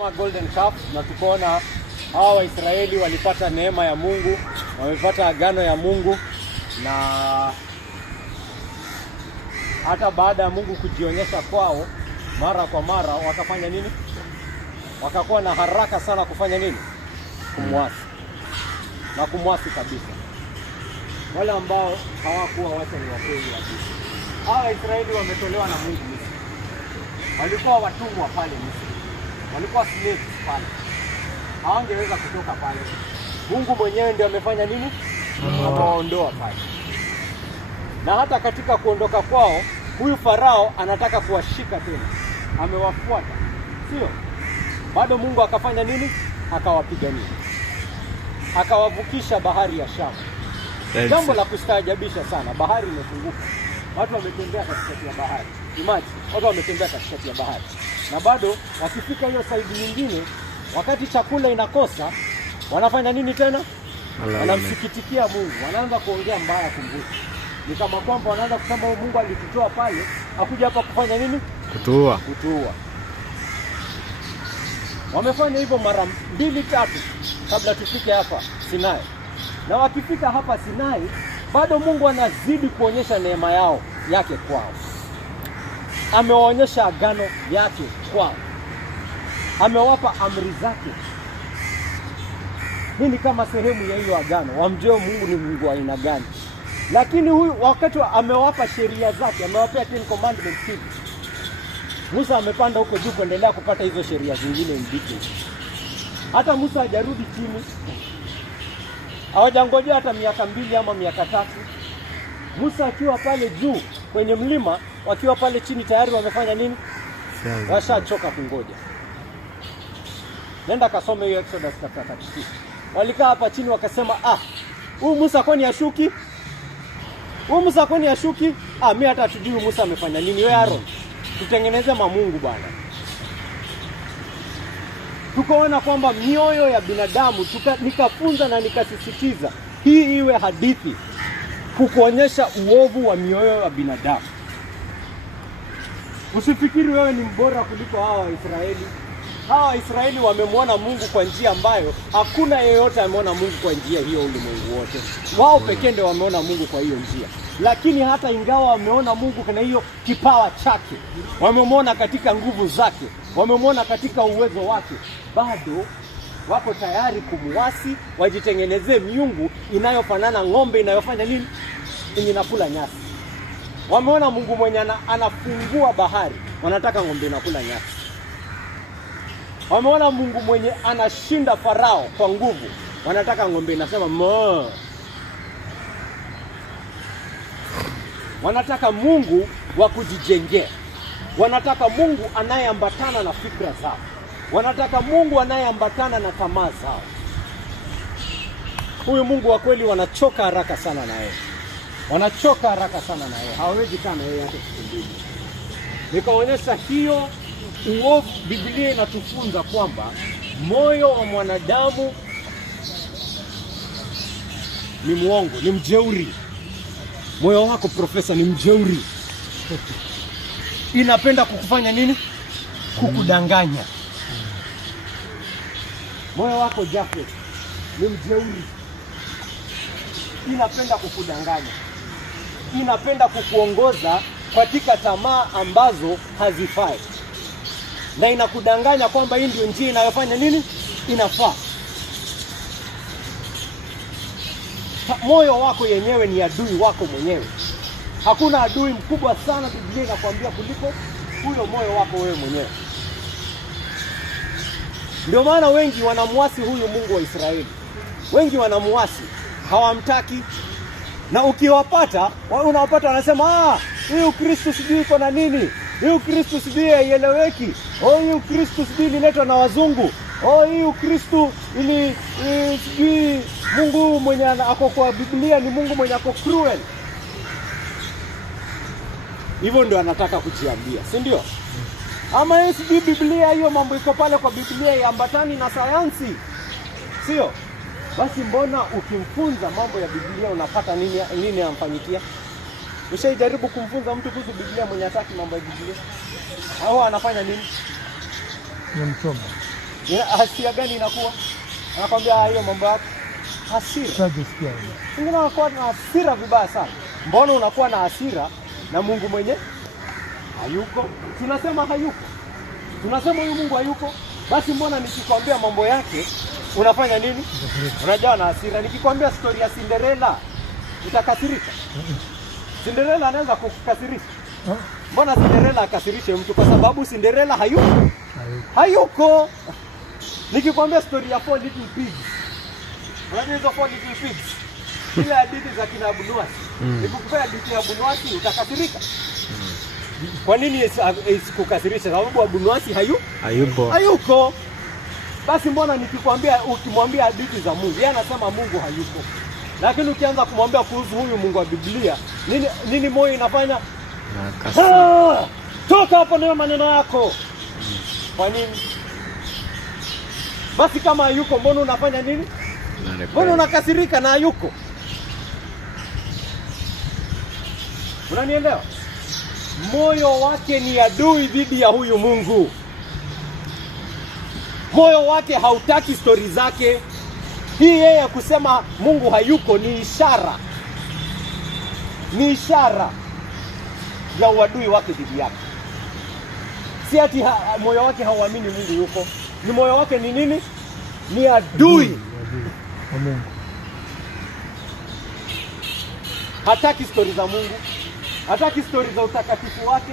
Kama golden calf, na tukaona hawa Waisraeli walipata neema ya Mungu, wamepata agano ya Mungu, na hata baada ya Mungu kujionyesha kwao mara kwa mara, wakafanya nini? Wakakuwa na haraka sana kufanya nini? Kumwasi. Na kumwasi kabisa. Wale ambao hawakuwa wacha ni wakweli kabisa. Hawa Israeli wametolewa na Mungu Misri. Walikuwa watumwa pale Misri. Walikuwa slaves pale. Hawangeweza kutoka pale. Mungu mwenyewe ndiye amefanya nini? Amewaondoa pale. Na hata katika kuondoka kwao, huyu Farao anataka kuwashika tena. Amewafuata. Sio? Bado Mungu akafanya nini? Akawapigania. Akawavukisha bahari ya Shamu. Jambo la kustaajabisha sana, bahari imefunguka. Watu wametembea katikati ya bahari. Imagine, watu wametembea katikati ya bahari. Na bado wakifika hiyo side nyingine, wakati chakula inakosa, wanafanya nini tena? Wanamsikitikia Mungu. Wanaanza kuongea mbaya kumbuka. Ni kama kwamba wanaanza kusema Mungu alitutoa pale, hakuja hapa kufanya nini? Kutuua. Wamefanya hivyo mara 2-3 kabla tufike hapa Sinai. Na wakifika hapa Sinai, bado Mungu anazidi kuonyesha neema yake kwao. Amewaonyesha agano yake kwao. Amewapa amri zake. Hii ni kama sehemu ya hiyo agano. Wamjue Mungu ni Mungu wa aina gani. Lakini huyu wakati amewapa sheria zake, amewapea 10 commandments hivi. Musa amepanda huko juu kuendelea kupata hizo sheria zingine mbiki. Hata Musa hajarudi chini. Hawajangojea hata miaka 2 ama miaka 3. Musa akiwa pale juu kwenye mlima, wakiwa pale chini tayari wamefanya nini? Washachoka kungoja. Nenda kasome hiyo Exodus 33. Walikaa hapa chini wakasema, huyu Musa kwani ashuki? Mimi hata tujui Musa amefanya nini. Wewe Aaron, tutengeneze mamungu bwana. Tukaona kwamba mioyo ya binadamu, nikafunza na nikasisitiza hii iwe hadithi kukuonyesha uovu wa mioyo ya binadamu. Usifikiri wewe ni mbora kuliko hawa Waisraeli. Hawa Waisraeli wamemwona Mungu kwa njia ambayo hakuna yeyote ameona Mungu kwa njia hiyo ulimwengu wote. Wao pekee ndio wameona Mungu kwa hiyo njia. Lakini hata ingawa wameona Mungu kana hiyo kipawa chake, wamemwona katika nguvu zake, wamemwona katika uwezo wake, bado wako tayari kumwasi, wajitengenezee miungu inayofanana ng'ombe inayofanya nini? Inakula nyasi. Wameona Mungu mwenye anafungua bahari, wanataka ng'ombe inakula nyasi. Wameona Mungu mwenye anashinda Farao kwa nguvu, wanataka ng'ombe inasema mo. Wanataka Mungu wa kujijengea. Wanataka Mungu anayeambatana na fikra zao. Wanataka Mungu anayeambatana na tamaa zao. Huyu Mungu wa kweli wanachoka haraka sana na yeye. Hawawezi kana yeye hata siku. Nikaonyesha hiyo uovu. Biblia inatufunza kwamba moyo wa mwanadamu ni muongo, ni mjeuri. Moyo wako profesa ni mjeuri. Inapenda kukufanya nini? Kukudanganya. Moyo wako Jafet ni mjeuri. Inapenda kukudanganya. Inapenda kukuongoza katika tamaa ambazo hazifai. Na inakudanganya kwamba hii ndio njia inayofanya nini? Inafaa. Moyo wako yenyewe ni adui wako mwenyewe. Hakuna adui mkubwa sana Biblia inakwambia kuliko huyo moyo wako wewe mwenyewe. Ndio maana wengi wanamuasi huyu Mungu wa Israeli. Wengi wanamuasi, hawamtaki. Na ukiwapata, unawapata wanasema, hii Ukristo sijui iko na nini? Hii Ukristo sijui haieleweki. Hii Ukristo sijui ililetwa na wazungu. Hii Ukristo sijui Mungu mwenye ako kwa Biblia ni Mungu mwenye ako cruel. Hivyo ndio anataka kujiambia, si ndio? Ama yeye sijui Biblia hiyo mambo iko pale kwa Biblia yaambatani na sayansi. Sio? Basi mbona ukimfunza mambo ya Biblia unapata nini amfanyikia? Ushaijaribu kumfunza mtu kuhusu Biblia mwenye hataki mambo ya Biblia? Au anafanya nini? Unamchoma. Hasira gani inakuwa? Anakwambia hiyo mambo yako. Hasira. Wengine wanakuwa na hasira vibaya sana. Mbona unakuwa na hasira na Mungu mwenye hayuko? Tunasema hayuko. Tunasema huyu Mungu hayuko. Basi mbona nikikwambia mambo yake unafanya nini? Unajawa na hasira. Nikikwambia story ya Cinderella utakasirika? Cinderella anaweza kukasirisha. Mbona Cinderella akasirishe mtu? Kwa sababu Cinderella hayuko. Hayuko. Nikikwambia story ya 4 little pigs. Unajua hizo 4 little pigs? Ile hadithi za kina Abunwasi. Nikikupea hadithi ya Abunwasi utakasirika? Kwa nini isikukasirisha? Sababu Abunwasi hayuko. Basi mbona nikikwambia, ukimwambia hadithi za Mungu, yeye anasema Mungu hayuko. Lakini ukianza kumwambia kuhusu huyu Mungu wa Biblia, nini moyo inafanya? Toka hapo na maneno yako. Kwa nini? Basi kama hayuko, mbona unafanya nini? Mbona unakasirika na hayuko? Unanielewa? Moyo wake ni adui dhidi ya huyu Mungu. Moyo wake hautaki stori zake. Hii yeye kusema Mungu hayuko ni ishara. Ni ishara ya uadui wake dhidi yake. Si ati moyo wake hauamini Mungu yuko. Ni moyo wake ni nini? Ni adui. Mungu. Hataki stori za Mungu. Hataki stori za utakatifu wake.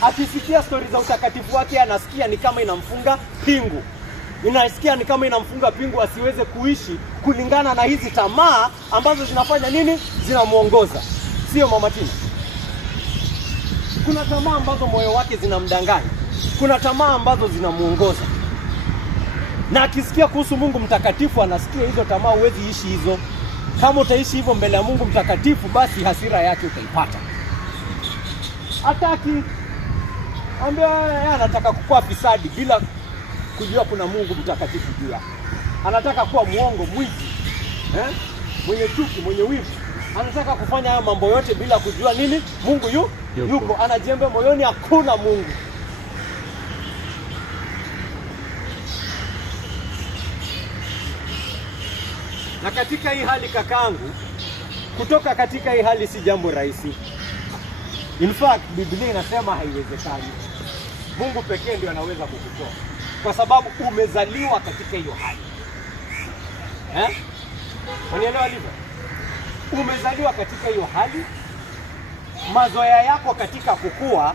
Akisikia stori za utakatifu wake anasikia ni kama inamfunga pingu. Inasikia ni kama inamfunga pingu asiweze kuishi kulingana na hizi tamaa ambazo zinafanya nini? Zinamuongoza. Sio Mama Tina? Kuna tamaa ambazo moyo wake zinamdanganya. Kuna tamaa ambazo zinamuongoza. Na akisikia kuhusu Mungu mtakatifu anasikia hizo tamaa, huwezi ishi hizo. Kama utaishi hivyo mbele ya Mungu mtakatifu, basi hasira yake utaipata. Hataki. Ambia yeye anataka kukuwa fisadi bila kujua kuna Mungu mtakatifu juu yake. Anataka kuwa muongo, mwizi, mwenye chuki, mwenye wivu. Anataka kufanya haya mambo yote bila kujua nini? Mungu yuko. Anajembe moyoni hakuna Mungu. Na katika hii hali kakaangu, kutoka katika hii hali si jambo rahisi. In fact, Biblia inasema haiwezekani. Mungu pekee ndiye anaweza kukutoa. Kwa sababu umezaliwa katika hiyo hali. Unielewa hivyo? Umezaliwa katika hiyo hali. Mazoea yako katika kukua,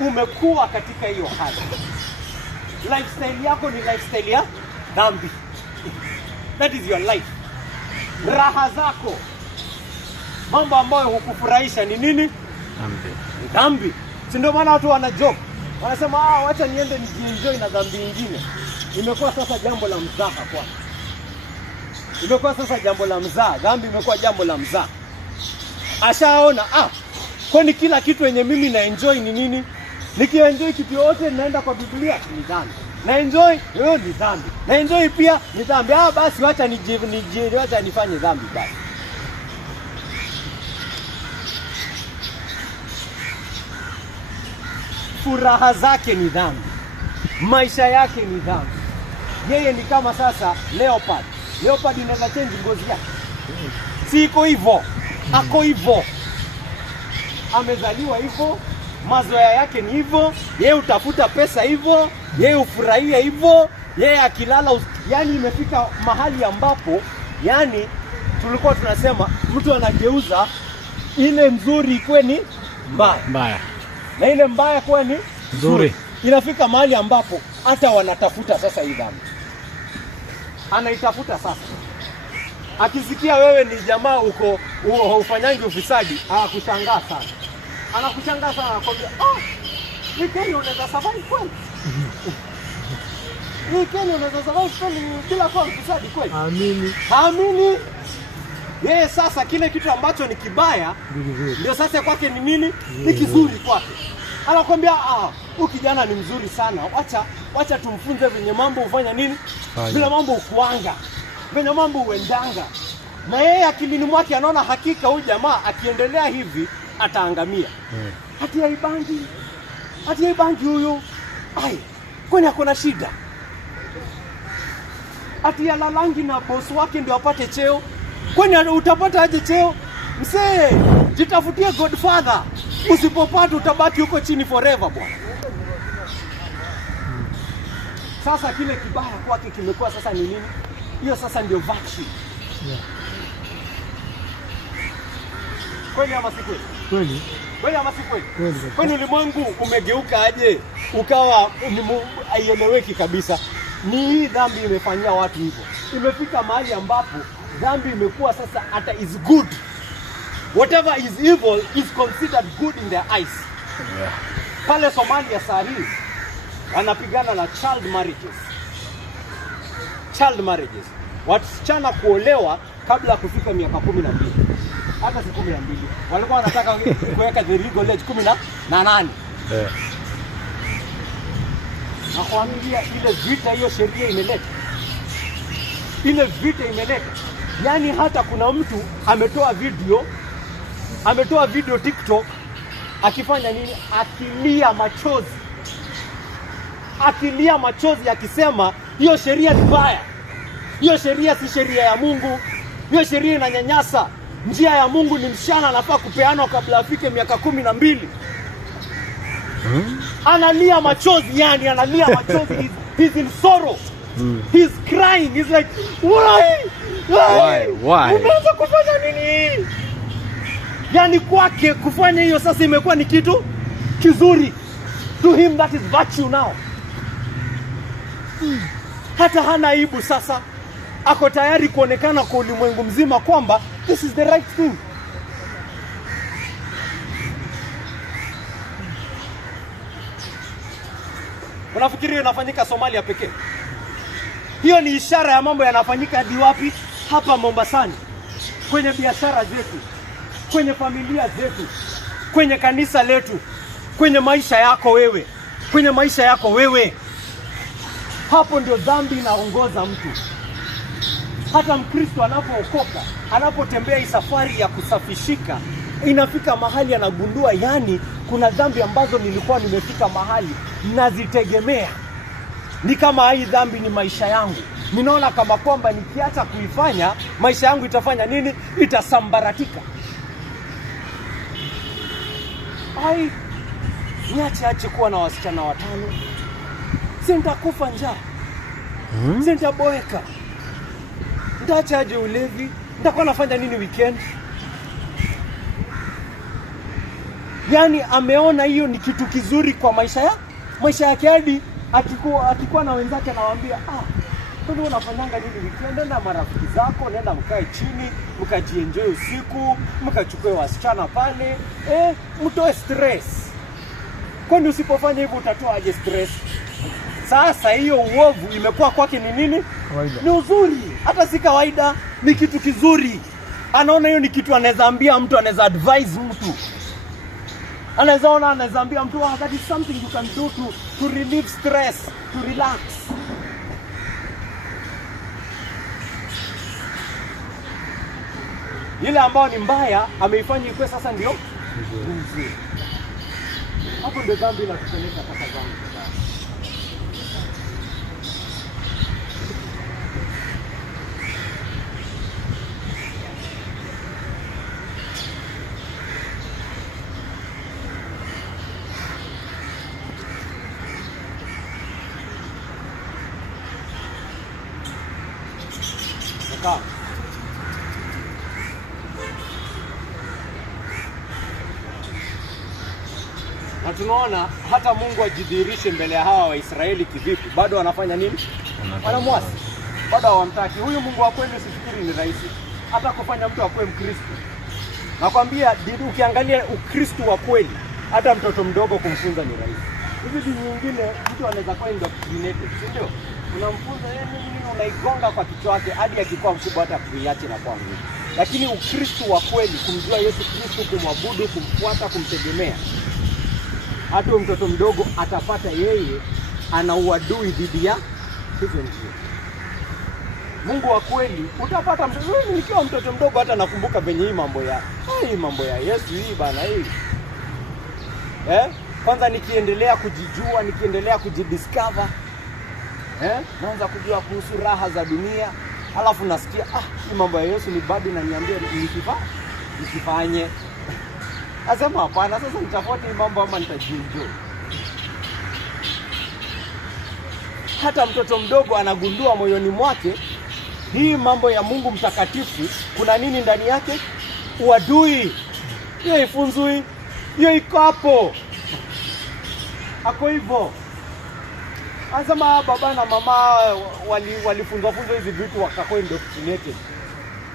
umekuwa katika hiyo hali. Lifestyle yako ni lifestyle ya dhambi. That is your life. Raha zako, mambo ambayo hukufurahisha ni nini? Ni dhambi. Si ndio maana watu wana joke. Wanasema wacha niende nijienjoy na dhambi nyingine. Imekuwa sasa jambo la mzaha kwa. Imekuwa sasa jambo la mzaha. Dhambi imekuwa jambo la mzaha. Ashaona kwani kila kitu yenye mimi na enjoy ni nini? Nikienjoy kitu yote naenda kwa Biblia ni dhambi. Na enjoy hiyo ni dhambi. Na enjoy pia ni dhambi. Basi wacha wacha nifanye dhambi basi. Furaha zake ni dhambi. Maisha yake ni dhambi. Yeye ni kama sasa leopard. Leopard inaweza change ngozi yake. Si iko hivyo. Ako hivyo. Amezaliwa hivyo. Mazoea yake ni hivyo. Yeye utafuta pesa hivyo. Yeye ufurahia hivyo. Yeye akilala yani imefika mahali ambapo yani tulikuwa tunasema mtu anageuza ile nzuri ikuwe ni mbaya. Na ile mbaya kuwa ni nzuri. Inafika mahali ambapo hata wanatafuta sasa hii dhambi. Anaitafuta sasa. Akisikia wewe ni jamaa uko ufanyangi ufisadi, kushangaa sana. Anakushangaa sana anakwambia, "Ni kweli unaweza survive kweli?" Ni kweli unaweza survive kweli bila kuwa ufisadi kweli? Amini. Yeye sasa kile kitu ambacho ni kibaya ndio sasa kwake ni nini? Ni kizuri kwake. Anakuambia huyu kijana ni mzuri sana. Wacha tumfunze venye mambo ufanya nini? Bila mambo ukuanga. Venye mambo uendanga. Na yeye akilini mwake anaona hakika huyu jamaa akiendelea hivi ataangamia. Hati haibangi huyu. Kwani hakuna shida? ati alalangi na boss wake ndio apate cheo. Kwani utapata aje cheo? Msee, jitafutie Godfather. Usipopata utabaki huko chini forever bwana. Sasa kile kibaya kwake kimekuwa sasa ni nini? Hiyo sasa ndio virtue. Kweli ama si kweli? Kweli. Kweli ama si kweli? Kweli. Kwani ulimwengu umegeuka aje? Ukawa haieleweki kabisa. Ni hii dhambi imefanyia watu hivyo. Imefika mahali ambapo dhambi imekuwa sasa hata is good. Whatever is evil is considered good in their eyes. Yeah. Pale Somalia saa hii wanapigana na child marriages. Child marriages. Wasichana kuolewa kabla ya kufika miaka 12. Hata si 12. Walikuwa wanataka kuweka the legal age 18. Yeah. Na kuambia ile vita hiyo sheria imeleta. Ile vita imeleta. Yaani hata kuna mtu ametoa video TikTok akifanya nini? Akilia machozi akisema hiyo sheria ni mbaya. Hiyo sheria si sheria ya Mungu. Hiyo sheria inanyanyasa. Njia ya Mungu ni msichana anafaa kupeanwa kabla afike miaka 12. Analia machozi, yani analia machozi. He's in sorrow. He's crying. He's like, why? Umeanza kufanya nini? Yani kwake kufanya hiyo sasa imekuwa ni kitu kizuri. To him that is virtue now. Hata hana aibu sasa. Ako tayari kuonekana kwa ulimwengu mzima kwamba this is the right thing. Unafikiri inafanyika Somalia pekee? Hiyo ni ishara ya mambo yanafanyika hadi wapi? Hapa Mombasani. Kwenye biashara zetu, kwenye familia zetu, kwenye kanisa letu, kwenye maisha yako wewe. Hapo ndio dhambi inaongoza mtu. Hata Mkristo anapookoka, anapotembea hii safari ya kusafishika, inafika mahali anagundua yani kuna dhambi ambazo nilikuwa nimefika mahali nazitegemea. Ni kama hii dhambi ni maisha yangu. Ninaona kama kwamba nikiacha kuifanya, maisha yangu itafanya nini? Itasambaratika. Niache kuwa na wasichana 5. Sitakufa njaa. Sitaboeka. Nitaacha aje ulevi? Nitakuwa nafanya nini weekend? Yani ameona hiyo ni kitu kizuri kwa maisha yake hadi akikuwa na wenzake anawaambia, wewe unafanyanga nini weekend? Nenda marafiki zako, nenda mkae chini, mkajienjoy usiku, mkachukue wasichana pale, mtoe stress. Kwani usipofanya hivyo utatoa aje stress? Sasa hiyo uovu imekuwa kwake ni nini? Kawaida. Ni uzuri. Hata si kawaida, ni kitu kizuri. Anaona hiyo ni kitu anaweza ambia mtu, anaweza advise mtu. Anaweza ambia mtu, that is something you can do to relieve stress, to relax. Ile ambayo ni mbaya ameifanya ikuwe sasa ndio nzuri. Hapo ndio dhambi inatupeleka kaka zangu. Na tunaona hata Mungu ajidhihirishe mbele ya hawa Waisraeli kivipi, bado wanafanya nini? Wanamwasi. Bado hawamtaki. Huyu Mungu wa kweli usifikiri ni rahisi. Hata kufanya mtu akue Mkristo. Nakwambia ukiangalia Ukristo wa kweli, hata mtoto mdogo kumfunza ni rahisi. Hivi dini nyingine mtu anaweza kuwa indoctrinated, si ndio? Unamfunza nini, unaigonga kwa kichwa chake hadi akikuwa mkubwa hata kuiache na kwa nguvu. Lakini Ukristo wa kweli, kumjua Yesu Kristo, kumwabudu, kumfuata, kumtegemea, hata mtoto mdogo atapata yeye ana uadui dhidi ya hizo njia. Mungu wa kweli utapata nikiwa mtoto mdogo hata nakumbuka venye hii mambo ya Yesu hii bana hii. Kwanza nikiendelea kujijua, nikiendelea kujidiscover, naanza kujua kuhusu raha za dunia, alafu nasikia hii mambo ya Yesu ni bado inaniambia nisifanye. Nasema hapana, sasa nitafuata hii mambo ama nitajienjoy. Hata mtoto mdogo anagundua moyoni mwake hii mambo ya Mungu mtakatifu kuna nini ndani yake? Uadui. Hiyo ifunzui, hiyo iko hapo. Ako hivyo. Anasema baba na mama walifunzwa hizi vitu wakakuwa indoctrinated.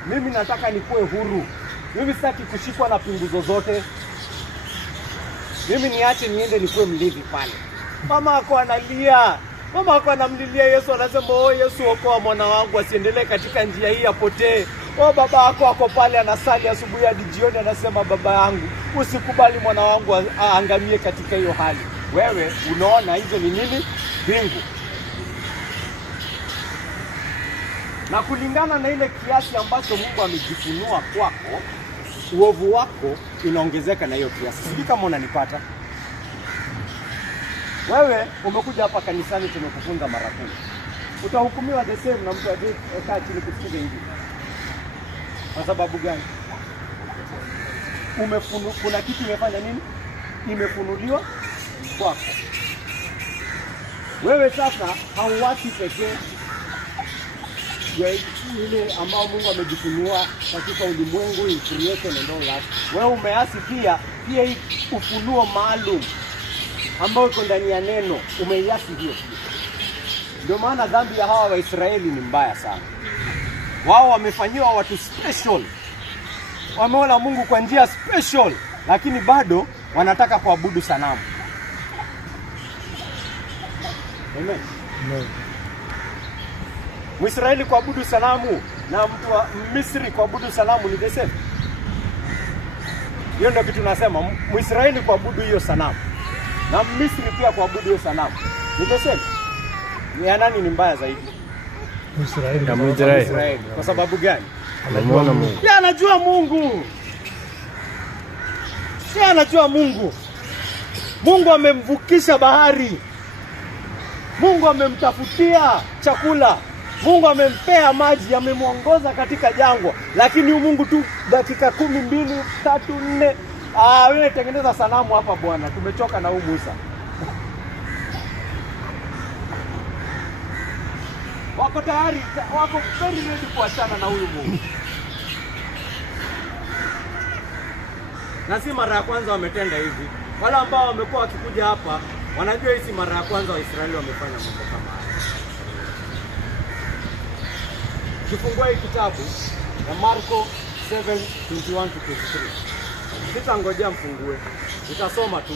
Mimi nataka nikuwe huru. Mimi sitaki kushikwa na pingu zozote. Mimi niache niende nikuwe mlevi pale. Mama ako analia. Mama ako anamlilia Yesu, anasema Yesu okoa mwana wangu asiendelee katika njia hii apotee. Baba ako pale anasali asubuhi hadi jioni, anasema baba yangu usikubali mwana wangu aangamie katika hiyo hali. Wewe unaona hizo ni nini? Mbingu. Na kulingana na ile kiasi ambacho Mungu amejifunua kwako, uovu wako inaongezeka na hiyo kiasi. Sijui kama unanipata. Wewe umekuja hapa kanisani, tumekufunza mara 10. Utahukumiwa the same na mtu aliyekaa chini kusikiza Injili. Kwa sababu gani? Kuna kitu imefanya nini? Imefunuliwa kwako. Wewe sasa hauwasi pekee ya ile ambao Mungu amejifunua katika ulimwengu, in creation and all that. Wewe umeasi pia hii ufunuo maalum ambao iko ndani ya neno, umeiasi hiyo. Ndio maana dhambi ya hawa Waisraeli ni mbaya sana. Wao wamefanyiwa watu special. Wameona Mungu kwa njia special, lakini bado wanataka kuabudu sanamu. Amen. No. Mwisraeli kuabudu sanamu na mtu wa Misri kuabudu sanamu ni the same. Hiyo ndio kitu nasema, Mwisraeli kuabudu hiyo sanamu na Misri pia kuabudu hiyo sanamu ni the same. Ni nani ni mbaya zaidi? Mwisraeli. Kwa sababu gani? Anamwona Mungu. Yeye anajua Mungu. Yeye anajua Mungu. Mungu amemvukisha bahari. Mungu amemtafutia chakula. Mungu amempea maji, amemwongoza katika jangwa. Lakini Mungu tu dakika 10, 2, 3, 4, wewe tengeneza sanamu hapa bwana. Tumechoka na Musa. Wako tayari, wako very ready kuachana na huyu Mungu. Na si mara ya kwanza wametenda hivi. Wale ambao wamekuwa wakikuja hapa wanajua hii si mara ya kwanza Waisraeli wamefanya mambo kama haya. Kifungua hii kitabu ya Marko 7:21-23. Sitangojea mfungue. Nitasoma tu.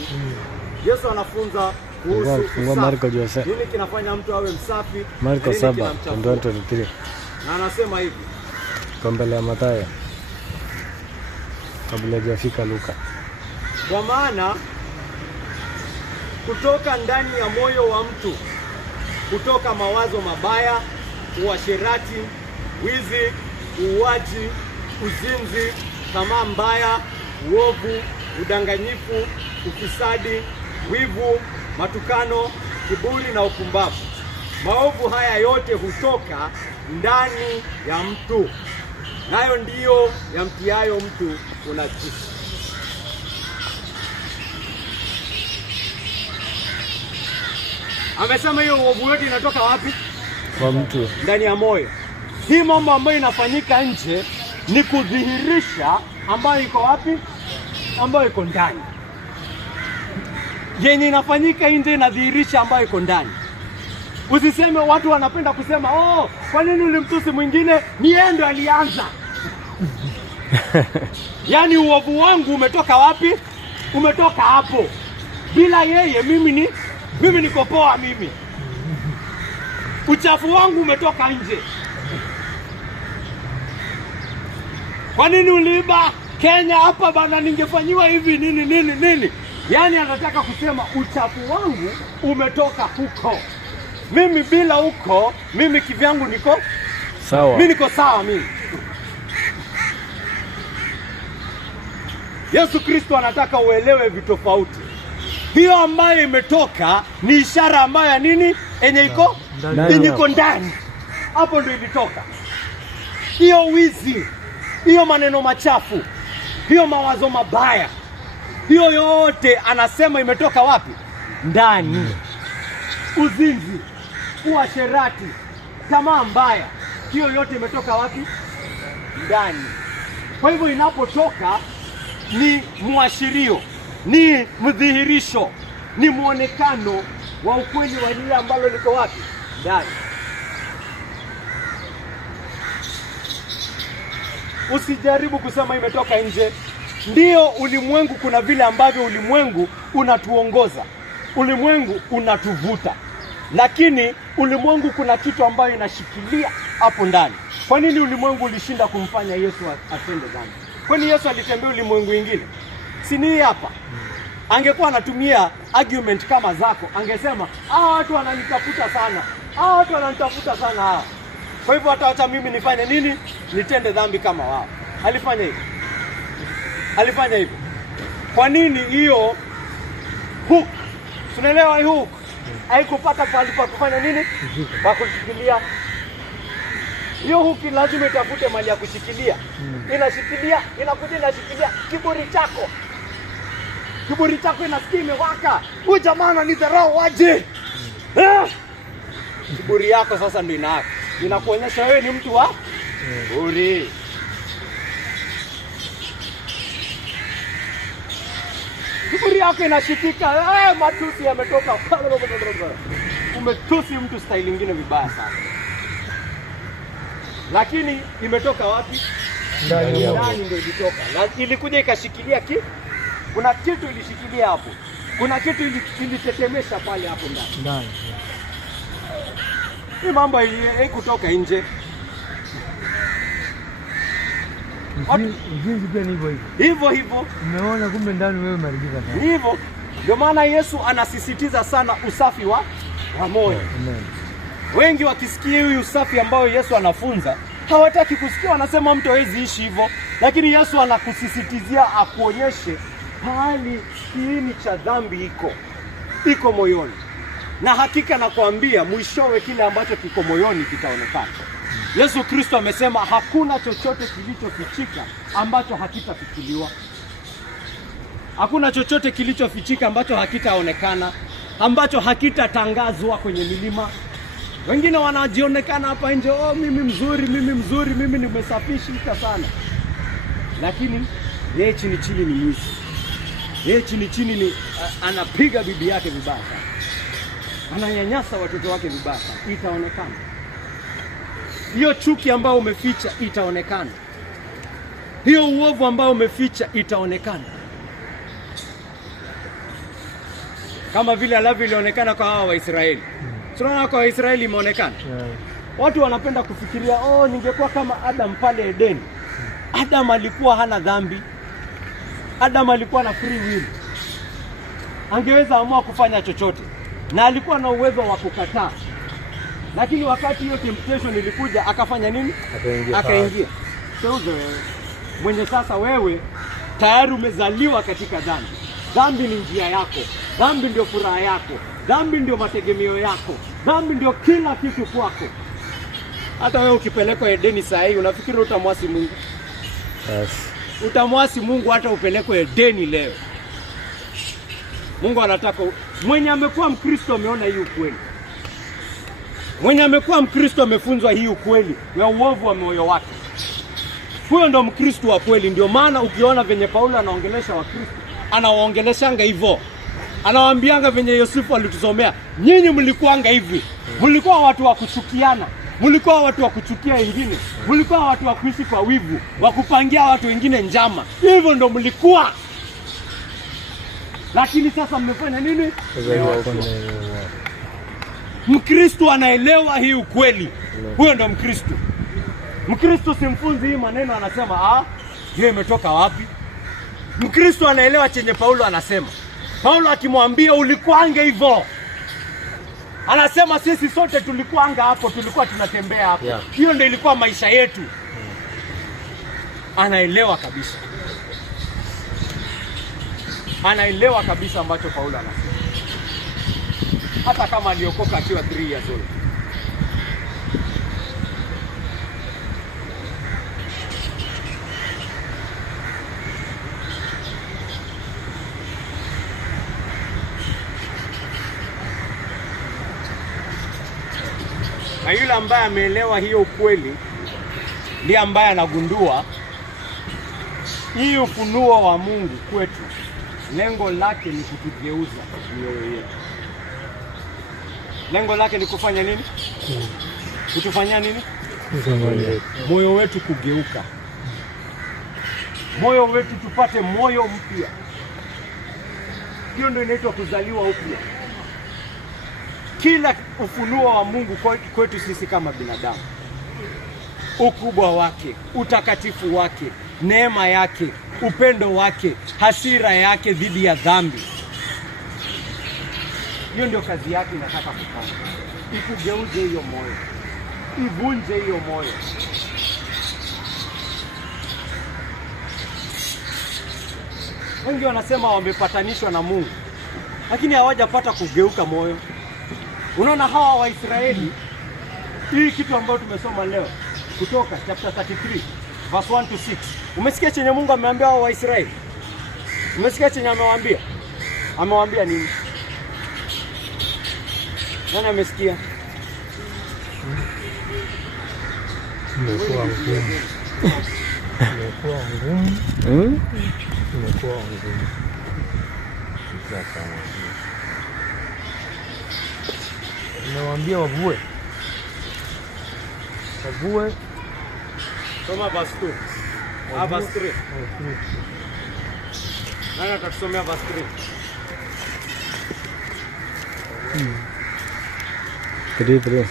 Yesu anafunza kuhusu Marko Jose. Nini kinafanya mtu awe msafi? Marko 7:23. Na anasema hivi. Kwa mbele ya Mathayo. Kabla hajafika Luka. Kwa maana kutoka ndani ya moyo wa mtu kutoka mawazo mabaya, uasherati, wizi, uuaji, uzinzi, tamaa mbaya, uovu, udanganyifu, ufisadi, wivu, matukano, kiburi na upumbavu. Maovu haya yote hutoka ndani ya mtu, nayo ndiyo yamtiayo mtu unajisi. Amesema hiyo uovu yote inatoka wapi? Kwa mtu. Ndani ya moyo. Hii mambo ambayo inafanyika nje ni kudhihirisha ambayo iko wapi? Ambayo iko ndani. Yenye inafanyika nje inadhihirisha ambayo iko ndani. Usiseme, watu wanapenda kusema, kwa nini ulimtusi mwingine? Ni yeye ndo alianza. Yaani uovu wangu umetoka wapi? Umetoka hapo. Bila yeye mimi niko poa mimi. Uchafu wangu umetoka nje. Kwa nini uliiba Kenya hapa bana, ningefanyiwa hivi nini? Yaani anataka kusema uchafu wangu umetoka huko. Mimi bila huko, mimi kivyangu niko sawa. Mimi niko sawa mimi. Yesu Kristo anataka uelewe vitofauti. Hiyo ambayo imetoka ni ishara ambayo ya nini? Enye iko Niko ndani. Hapo ndio ilitoka. Hiyo wizi, hiyo maneno machafu, hiyo mawazo mabaya, hiyo yote anasema imetoka wapi? Ndani. Uzinzi, uasherati, tamaa mbaya, hiyo yote imetoka wapi? Ndani. Kwa hivyo inapotoka ni muashirio, ni mdhihirisho, ni muonekano wa ukweli wa lile ambalo liko wapi? Ndani. Usijaribu kusema imetoka nje. Ndio ulimwengu, kuna vile ambavyo ulimwengu unatuongoza, ulimwengu unatuvuta, lakini ulimwengu kuna kitu ambayo inashikilia hapo ndani. Kwa nini ulimwengu ulishinda kumfanya Yesu atende dhambi? Kwani Yesu alitembea ulimwengu ingine? Si ni hapa? Angekuwa anatumia argument kama zako, angesema watu wananitafuta sana, watu wananitafuta sana hawa, kwa hivyo wataacha mimi nifanye nini? Nitende dhambi kama wao. Alifanya hivyo? Alifanya hivyo. Kwa nini hiyo hook? Tunaelewa hiyo hook haikupata pale pa kufanya nini? Pa kushikilia. Hiyo hook lazima itafute mali ya kushikilia. Inashikilia, inakuja inashikilia kiburi chako. Kiburi chako inasikia imewaka. Huyu jamaa ananidharau aje? Kiburi yako sasa ndio inakuonyesha wewe ni mtu wa kiburi. Kiburi yako inashikika, matusi yametoka. Umetusi mtu style nyingine vibaya sana. Lakini imetoka wapi? Ndani ndio ilitoka. Ilikuja ikashikilia kuna kitu ilishikilia hapo. Kuna kitu ilitetemesha pale hapo ndani. Hii mambo haikutoka nje. Jinsi pia ni hivyo. Hivyo. Umeona kumbe ndani wewe umeharibika sana. Hivyo. Ndio maana Yesu anasisitiza sana usafi wa moyo. Amen. Wengi wakisikia huyu usafi ambao Yesu anafunza, hawataki kusikia, wanasema mtu hawezi ishi hivyo. Lakini Yesu anakusisitizia akuonyeshe hali kiini cha dhambi iko moyoni. Na hakika nakwambia mwishowe kile ambacho kiko moyoni kitaonekana. Yesu Kristo amesema hakuna chochote kilichofichika ambacho hakitafichuliwa. Hakuna chochote kilichofichika ambacho hakitaonekana, ambacho hakitatangazwa kwenye milima. Wengine wanajionekana hapa nje, mimi mzuri, mimi nimesafishika sana. Lakini yeye chini ni mwizi. Yeye chini ni anapiga bibi yake vibaya sana. Ananyanyasa watoto wake vibaya sana. Itaonekana. Hiyo chuki ambayo umeficha itaonekana. Hiyo uovu ambao umeficha itaonekana. Kama vile alavyo ilionekana kwa hawa Waisraeli. Tunaona kwa Waisraeli imeonekana. Watu wanapenda kufikiria, ningekuwa kama Adam pale Edeni. Adam alikuwa hana dhambi. Adam alikuwa na free will. Angeweza amua kufanya chochote. Na alikuwa na uwezo wa kukataa. Lakini wakati hiyo temptation ilikuja, akafanya nini? Akaingia. Mwenye sasa wewe tayari umezaliwa katika dhambi. Dhambi ni njia yako. Dhambi ndio furaha yako. Dhambi ndio mategemeo yako. Dhambi ndio kila kitu kwako. Hata wewe ukipelekwa Edeni saa hii, unafikiri utamwasi Mungu? Yes. Utamwasi Mungu hata upelekwe Edeni leo. Mungu anataka mwenye amekuwa Mkristo ameona hii ukweli. Mwenye amekuwa Mkristo amefunzwa hii ukweli ya uovu wa moyo wake. Huyo ndo Mkristo wa kweli. Ndio maana ukiona venye Paulo anaongelesha Wakristo, anawaongeleshanga hivyo. Anawaambianga venye Yosefu alitusomea, nyinyi mlikuanga hivi. Mlikuwa watu wa kuchukiana. Mlikuwa watu wa kuchukia wengine. Mlikuwa watu wa kuishi kwa wivu, wa kupangia watu wengine njama. Hivyo ndo mlikuwa. Lakini sasa mmefanya nini? Mkristo anaelewa hii ukweli. Huyo ndo Mkristo. Mkristo simfunzi hii maneno, anasema hiyo imetoka wapi? Mkristo anaelewa chenye Paulo anasema. Paulo akimwambia ulikuanga hivyo, anasema sisi sote tulikuanga hapo, tulikuwa tunatembea hapo. Hiyo ndio ilikuwa maisha yetu. Anaelewa kabisa. Anaelewa kabisa ambacho Paulo anasema. Hata kama aliokoka akiwa 3 years old. Na yule ambaye ameelewa hiyo ukweli ndiye ambaye anagundua hii ufunuo wa Mungu kwetu, lengo lake ni kutugeuza mioyo yetu. Lengo lake ni kufanya nini? Kutufanya nini? Moyo wetu kugeuka. Moyo wetu tupate moyo mpya. Hiyo ndio inaitwa kuzaliwa upya. Kila ufunuo wa Mungu kwetu sisi kama binadamu, ukubwa wake, utakatifu wake, neema yake, upendo wake, hasira yake dhidi ya dhambi, hiyo ndio kazi yake inataka kufanya. Ikugeuze hiyo moyo, ivunje hiyo moyo. Wengi wanasema wamepatanishwa na Mungu, lakini hawajapata kugeuka moyo. Unaona hawa Waisraeli, hii kitu ambayo tumesoma leo Kutoka chapter 33 verse 1 to 6. Umesikia chenye Mungu ameambia hawa Waisraeli? Umesikia chenye amewaambia? Amewaambia nini? Nani amesikia? Imekuwa ngumu. Imekuwa ngumu. Imekuwa ngumu. Nimewaambia wavue. Wavue. Soma verse 2. Verse 3. Nani atatusomea verse 3? 3.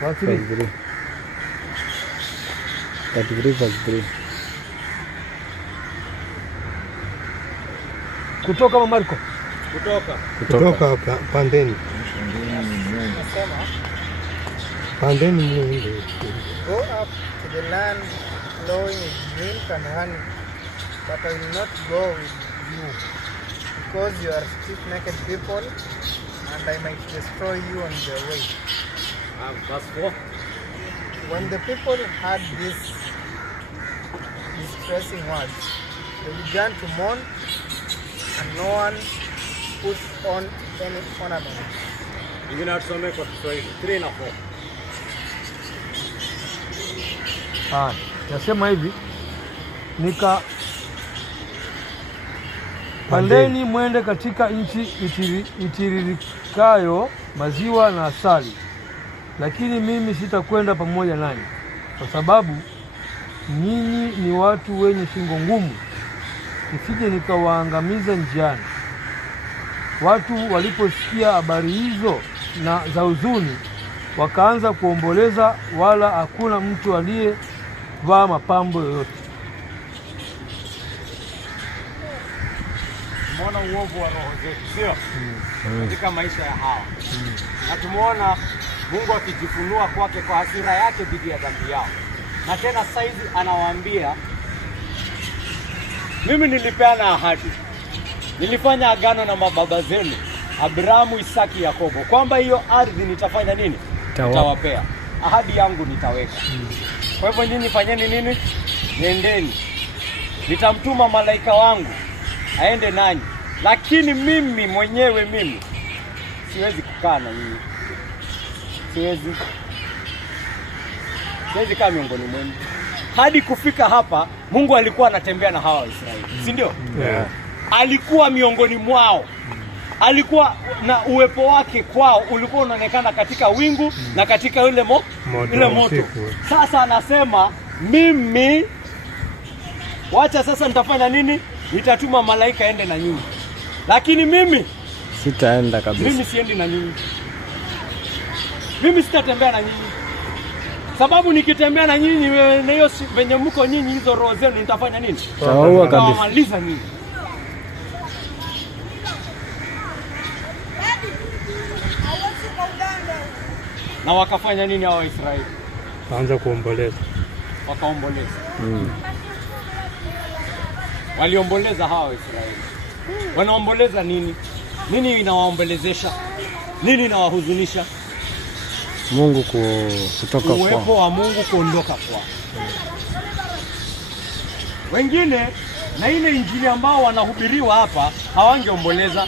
Verse 3. 33 verse 3. Kutoka Marko. Kutoka pandeni. Pandeni mwende. Go up to the land flowing with milk and honey, but I will not go with you, because you are stiff-necked people, and I might destroy you on the way. Verse 4. When the people heard these distressing words, they began to mourn, and no one put on any ornament. Ingine atusomee kwa Kiswahili 3 na 4. Nasema hivi, pandeni mwende katika nchi itiririkayo maziwa na asali, lakini mimi sitakwenda pamoja nanyi, kwa sababu nyinyi ni watu wenye shingo ngumu, nisije nikawaangamiza njiani. Watu waliposikia habari hizo na za huzuni, wakaanza kuomboleza, wala hakuna mtu aliyevaa mapambo yoyote. Tumeona uovu wa roho zetu, sio? Katika maisha ya hawa. Na tumeona Mungu akijifunua kwake kwa hasira yake dhidi ya dhambi yao. Na tena saizi anawaambia, mimi nilipeana ahadi. Nilifanya agano na mababa zenu, Abrahamu, Isaki, Yakobo, kwamba hiyo ardhi nitafanya nini? Nitawapea. Ahadi yangu nitaweka. Kwa hivyo nyinyi fanyeni nini? Nendeni. Nitamtuma malaika wangu aende nanyi. Lakini mimi mwenyewe siwezi kukaa na nyinyi. Siwezi kaa miongoni mwenu. Hadi kufika hapa, Mungu alikuwa anatembea na hawa Waisraeli, si ndio? Yeah. Alikuwa miongoni mwao. Alikuwa na uwepo wake kwao ulikuwa unaonekana katika wingu na katika ile moto. Sasa anasema mimi, wacha sasa nitafanya nini? Nitatuma malaika aende na nyinyi. Lakini mimi sitaenda kabisa. Mimi siendi na nyinyi. Mimi sitatembea na nyinyi. Sababu nikitembea na nyinyi na hiyo venye mko nyinyi, hizo roho zenu nitafanya nini? Taua kabisa. Nitamaliza nyinyi. Na wakafanya nini hao Waisraeli? Waanza kuomboleza. Wakaomboleza. Waliomboleza hao Waisraeli. Wanaomboleza nini? Nini inawaombolezesha? Nini inawahuzunisha? Mungu kutoka kwao. Uwepo wa Mungu kuondoka kwao. Wengine na ile injili ambao wanahubiriwa hapa hawangeomboleza.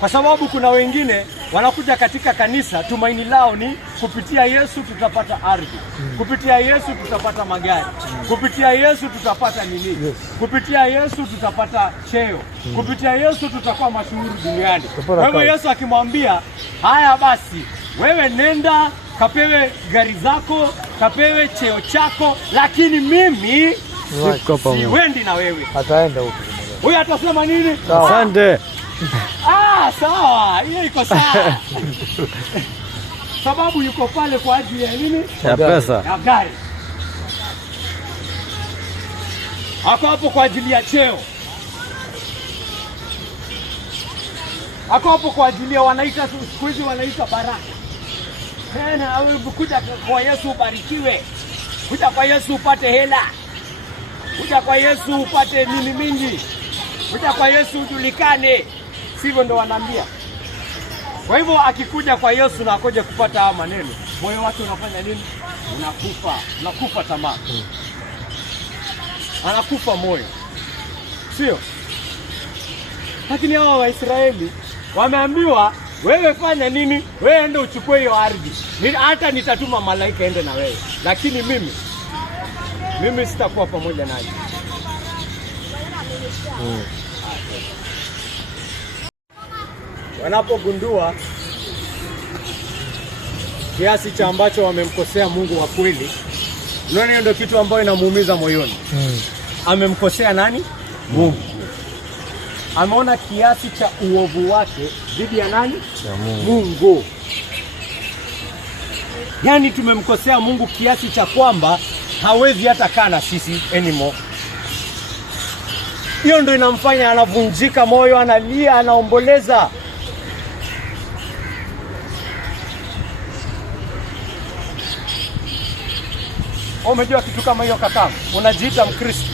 Kwa sababu kuna wengine wanakuja katika kanisa, tumaini lao ni kupitia Yesu tutapata ardhi, kupitia Yesu tutapata magari, kupitia Yesu tutapata nini, kupitia Yesu tutapata cheo, kupitia Yesu tutakuwa mashuhuri duniani. Kwa hivyo Yesu akimwambia, haya basi wewe nenda kapewe gari zako, kapewe cheo chako, lakini mimi siwendi na wewe. Ataenda huko. Huyu atasema nini? Asante. Sawa, hiyo iko sawa. Sababu yuko pale kwa ajili ya nini? Ya pesa. Ya gari. Ako hapo kwa ajili ya cheo. Ako hapo kwa ajili ya wanaita siku hizi wanaita baraka. Tena kuja kwa Yesu ubarikiwe. Kuja kwa Yesu upate hela. Kuja kwa Yesu upate nini mingi. Kuja kwa Yesu ujulikane. Sivyo ndo wanaambia. Kwa hivyo akikuja kwa Yesu na akoje kupata haya maneno, moyo wake unafanya nini? Unakufa tamaa. Anakufa moyo. Sio? Lakini hawa Waisraeli wameambiwa, wewe fanya nini? Wewe ende uchukue hiyo ardhi. Hata nitatuma malaika ende na wewe. Lakini mimi sitakuwa pamoja naye. Wanapogundua kiasi cha ambacho wamemkosea Mungu wa kweli, unaona hiyo ndio kitu ambayo inamuumiza moyoni. Amemkosea nani? Mungu. Ameona kiasi cha uovu wake dhidi ya nani? Ya Mungu. Yaani tumemkosea Mungu kiasi cha kwamba hawezi hata kaa na sisi anymore. Hiyo ndio inamfanya anavunjika moyo, analia, anaomboleza. Umejua kitu kama hiyo katamu? Unajiita Mkristo.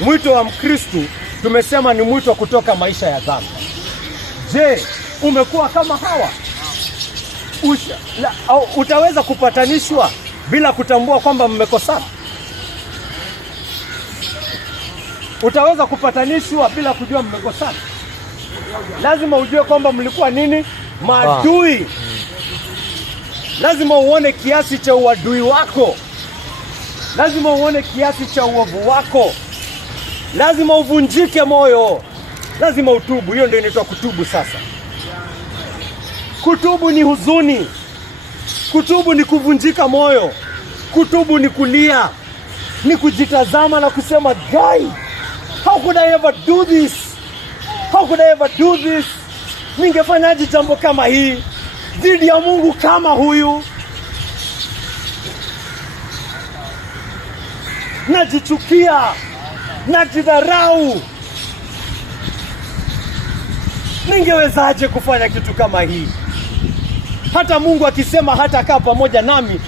Mwito wa Mkristo tumesema ni mwito kutoka maisha ya dhambi. Je, umekuwa kama hawa? Utaweza kupatanishwa bila kutambua kwamba mmekosana? Utaweza kupatanishwa bila kujua mmekosana? Lazima ujue kwamba mlikuwa nini? Maadui. Lazima uone kiasi cha uadui wako. Lazima uone kiasi cha uovu wako. Lazima uvunjike moyo. Lazima utubu. Hiyo ndio inaitwa kutubu sasa. Kutubu ni huzuni. Kutubu ni kuvunjika moyo. Kutubu ni kulia. Ni kujitazama na kusema, guy, how could I ever do this? How could I ever do this? Ningefanyaje jambo kama hii dhidi ya Mungu kama huyu? Najichukia, najidharau. Ningewezaje kufanya kitu kama hii? Hata Mungu akisema hata kaa pamoja nami,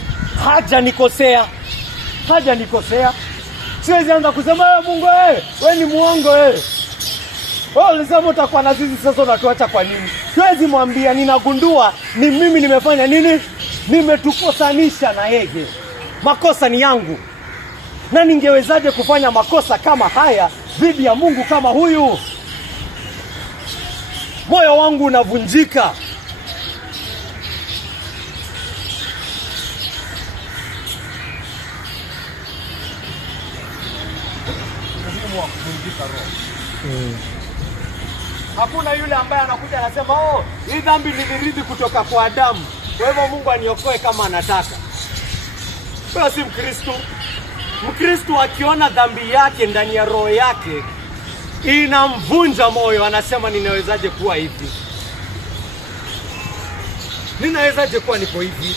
hajanikosea. Siwezi anza kusema, Mungu wewe ni muongo wewe. Ulisema utakuwa na sisi, sasa unatuacha kwa nini? Siwezi mwambia, ninagundua ni mimi nimefanya nini? Nimetukosanisha na yeye. Makosa ni yangu. Na ningewezaje kufanya makosa kama haya dhidi ya Mungu kama huyu? Moyo wangu unavunjika. Hakuna yule ambaye anakuja anasema, hii dhambi nilirithi kutoka kwa Adamu, kwa hivyo Mungu aniokoe kama anataka. Wewe si Mkristo. Mkristo akiona dhambi yake ndani ya roho yake inamvunja moyo, anasema, ninawezaje kuwa hivi? Ninawezaje kuwa niko hivi?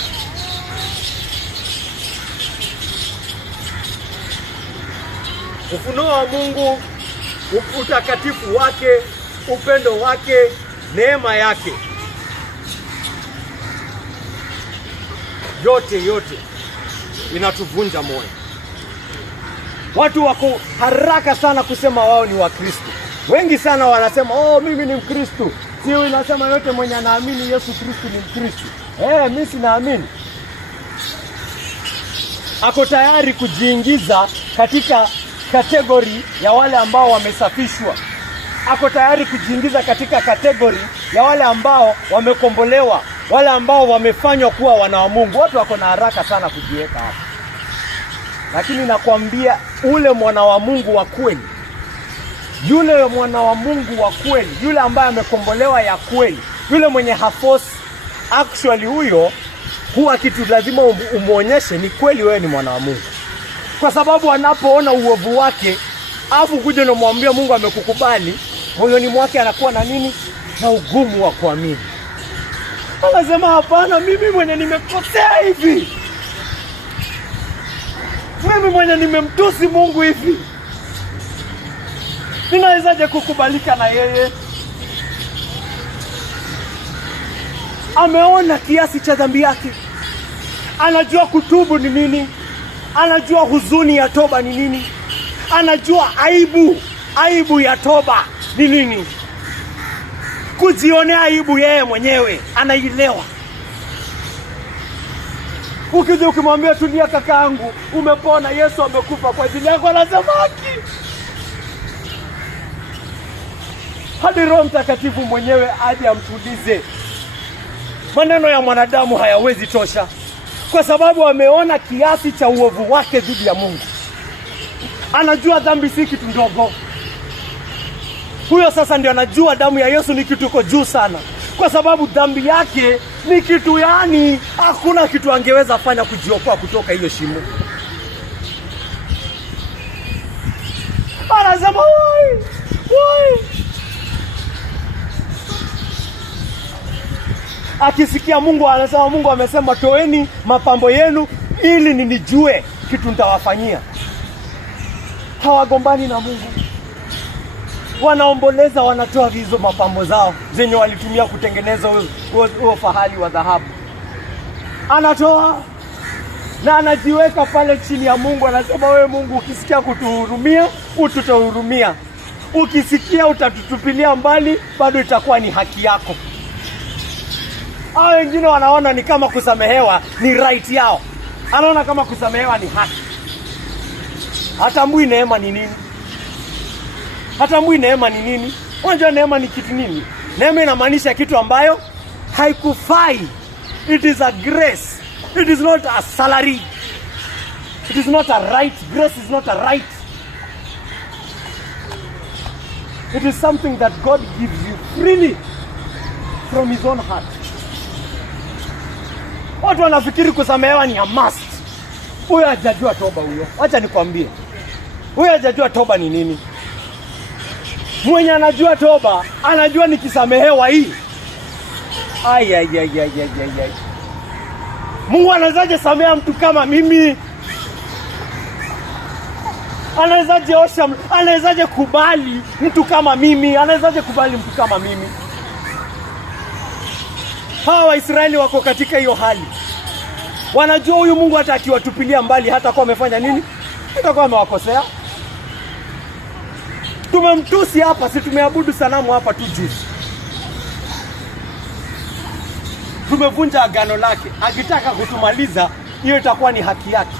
Ufunuo wa Mungu, utakatifu wake, upendo wake, neema yake, yote inatuvunja moyo. Watu wako haraka sana kusema wao ni Wakristo. Wengi sana wanasema, mimi ni Mkristo. Sio inasema yote mwenye anaamini Yesu Kristo ni Mkristo. Mimi sinaamini. Ako tayari kujiingiza katika kategori ya wale ambao wamesafishwa. Ako tayari kujiingiza katika kategori ya wale ambao wamekombolewa, wale ambao wamefanywa kuwa wana wa Mungu. Watu wako na haraka sana kujiweka hapa. Lakini nakwambia ule mwana wa Mungu wa kweli, yule mwana wa Mungu wa kweli, yule ambaye amekombolewa ya kweli, yule mwenye hafosi, actually huyo huwa kitu lazima umuonyeshe ni kweli wewe ni mwana wa Mungu. Kwa sababu anapoona uovu wake, afu kuja na mwambia Mungu amekukubali, moyoni mwake anakuwa na nini? Na ugumu wa kuamini. Anasema hapana, mimi mwenye nimekosea hivi, mimi mwenye nimemtusi Mungu hivi, ninawezaje kukubalika na yeye? Ameona kiasi cha dhambi yake, anajua kutubu ni nini, anajua huzuni ya toba ni nini, anajua aibu ya toba ni nini. Kujionea aibu yeye mwenyewe anaielewa. Ukija ukimwambia tulia kakaangu, umepona, Yesu amekufa kwa ajili yako, anasema haki. Hadi Roho Mtakatifu mwenyewe aje amtulize. Maneno ya mwanadamu hayawezi tosha, kwa sababu ameona kiasi cha uovu wake dhidi ya Mungu. Anajua dhambi si kitu ndogo. Huyo sasa ndio anajua damu ya Yesu ni kitu kiko juu sana, kwa sababu dhambi yake ni kitu, yani hakuna kitu angeweza fanya kujiokoa kutoka hiyo shimo. Anasema why? Akisikia Mungu anasema, Mungu amesema toeni mapambo yenu ili ninijue kitu nitawafanyia. Hawagombani na Mungu. Wanaomboleza, wanatoa hizo mapambo zao zenye walitumia kutengeneza huo fahali wa dhahabu. Anatoa na anajiweka pale chini ya Mungu. Anasema wewe Mungu, ukisikia kutuhurumia, ututahurumia. Ukisikia utatutupilia mbali, bado itakuwa ni haki yako. Hao wengine wanaona ni kama kusamehewa ni right yao. Anaona kama kusamehewa ni haki. Hatambui neema ni nini. Hatambui neema ni nini. Unajua neema ni kitu nini? Neema inamaanisha kitu ambayo haikufai. It is a grace. It is not a salary. It is not a right. Grace is not a right. It is something that God gives you freely from his own heart. Watu wanafikiri kusamehewa ni a must. Huyo hajajua toba huyo. Acha nikwambie. Huyo hajajua toba ni nini. Mwenye anajua toba, anajua nikisamehewa hii. Ai. Mungu anawezaje samea mtu kama mimi? Anawezaje osha, anawezaje kubali mtu kama mimi? Anawezaje kubali mtu kama mimi? Hawa Waisraeli wako katika hiyo hali. Wanajua huyu Mungu hata akiwatupilia mbali, hata kwa amefanya nini? Hata kwa amewakosea. Tumemtusi hapa, si tumeabudu sanamu hapa tu juzi. Tumevunja agano lake. Akitaka kutumaliza, hiyo itakuwa ni haki yake.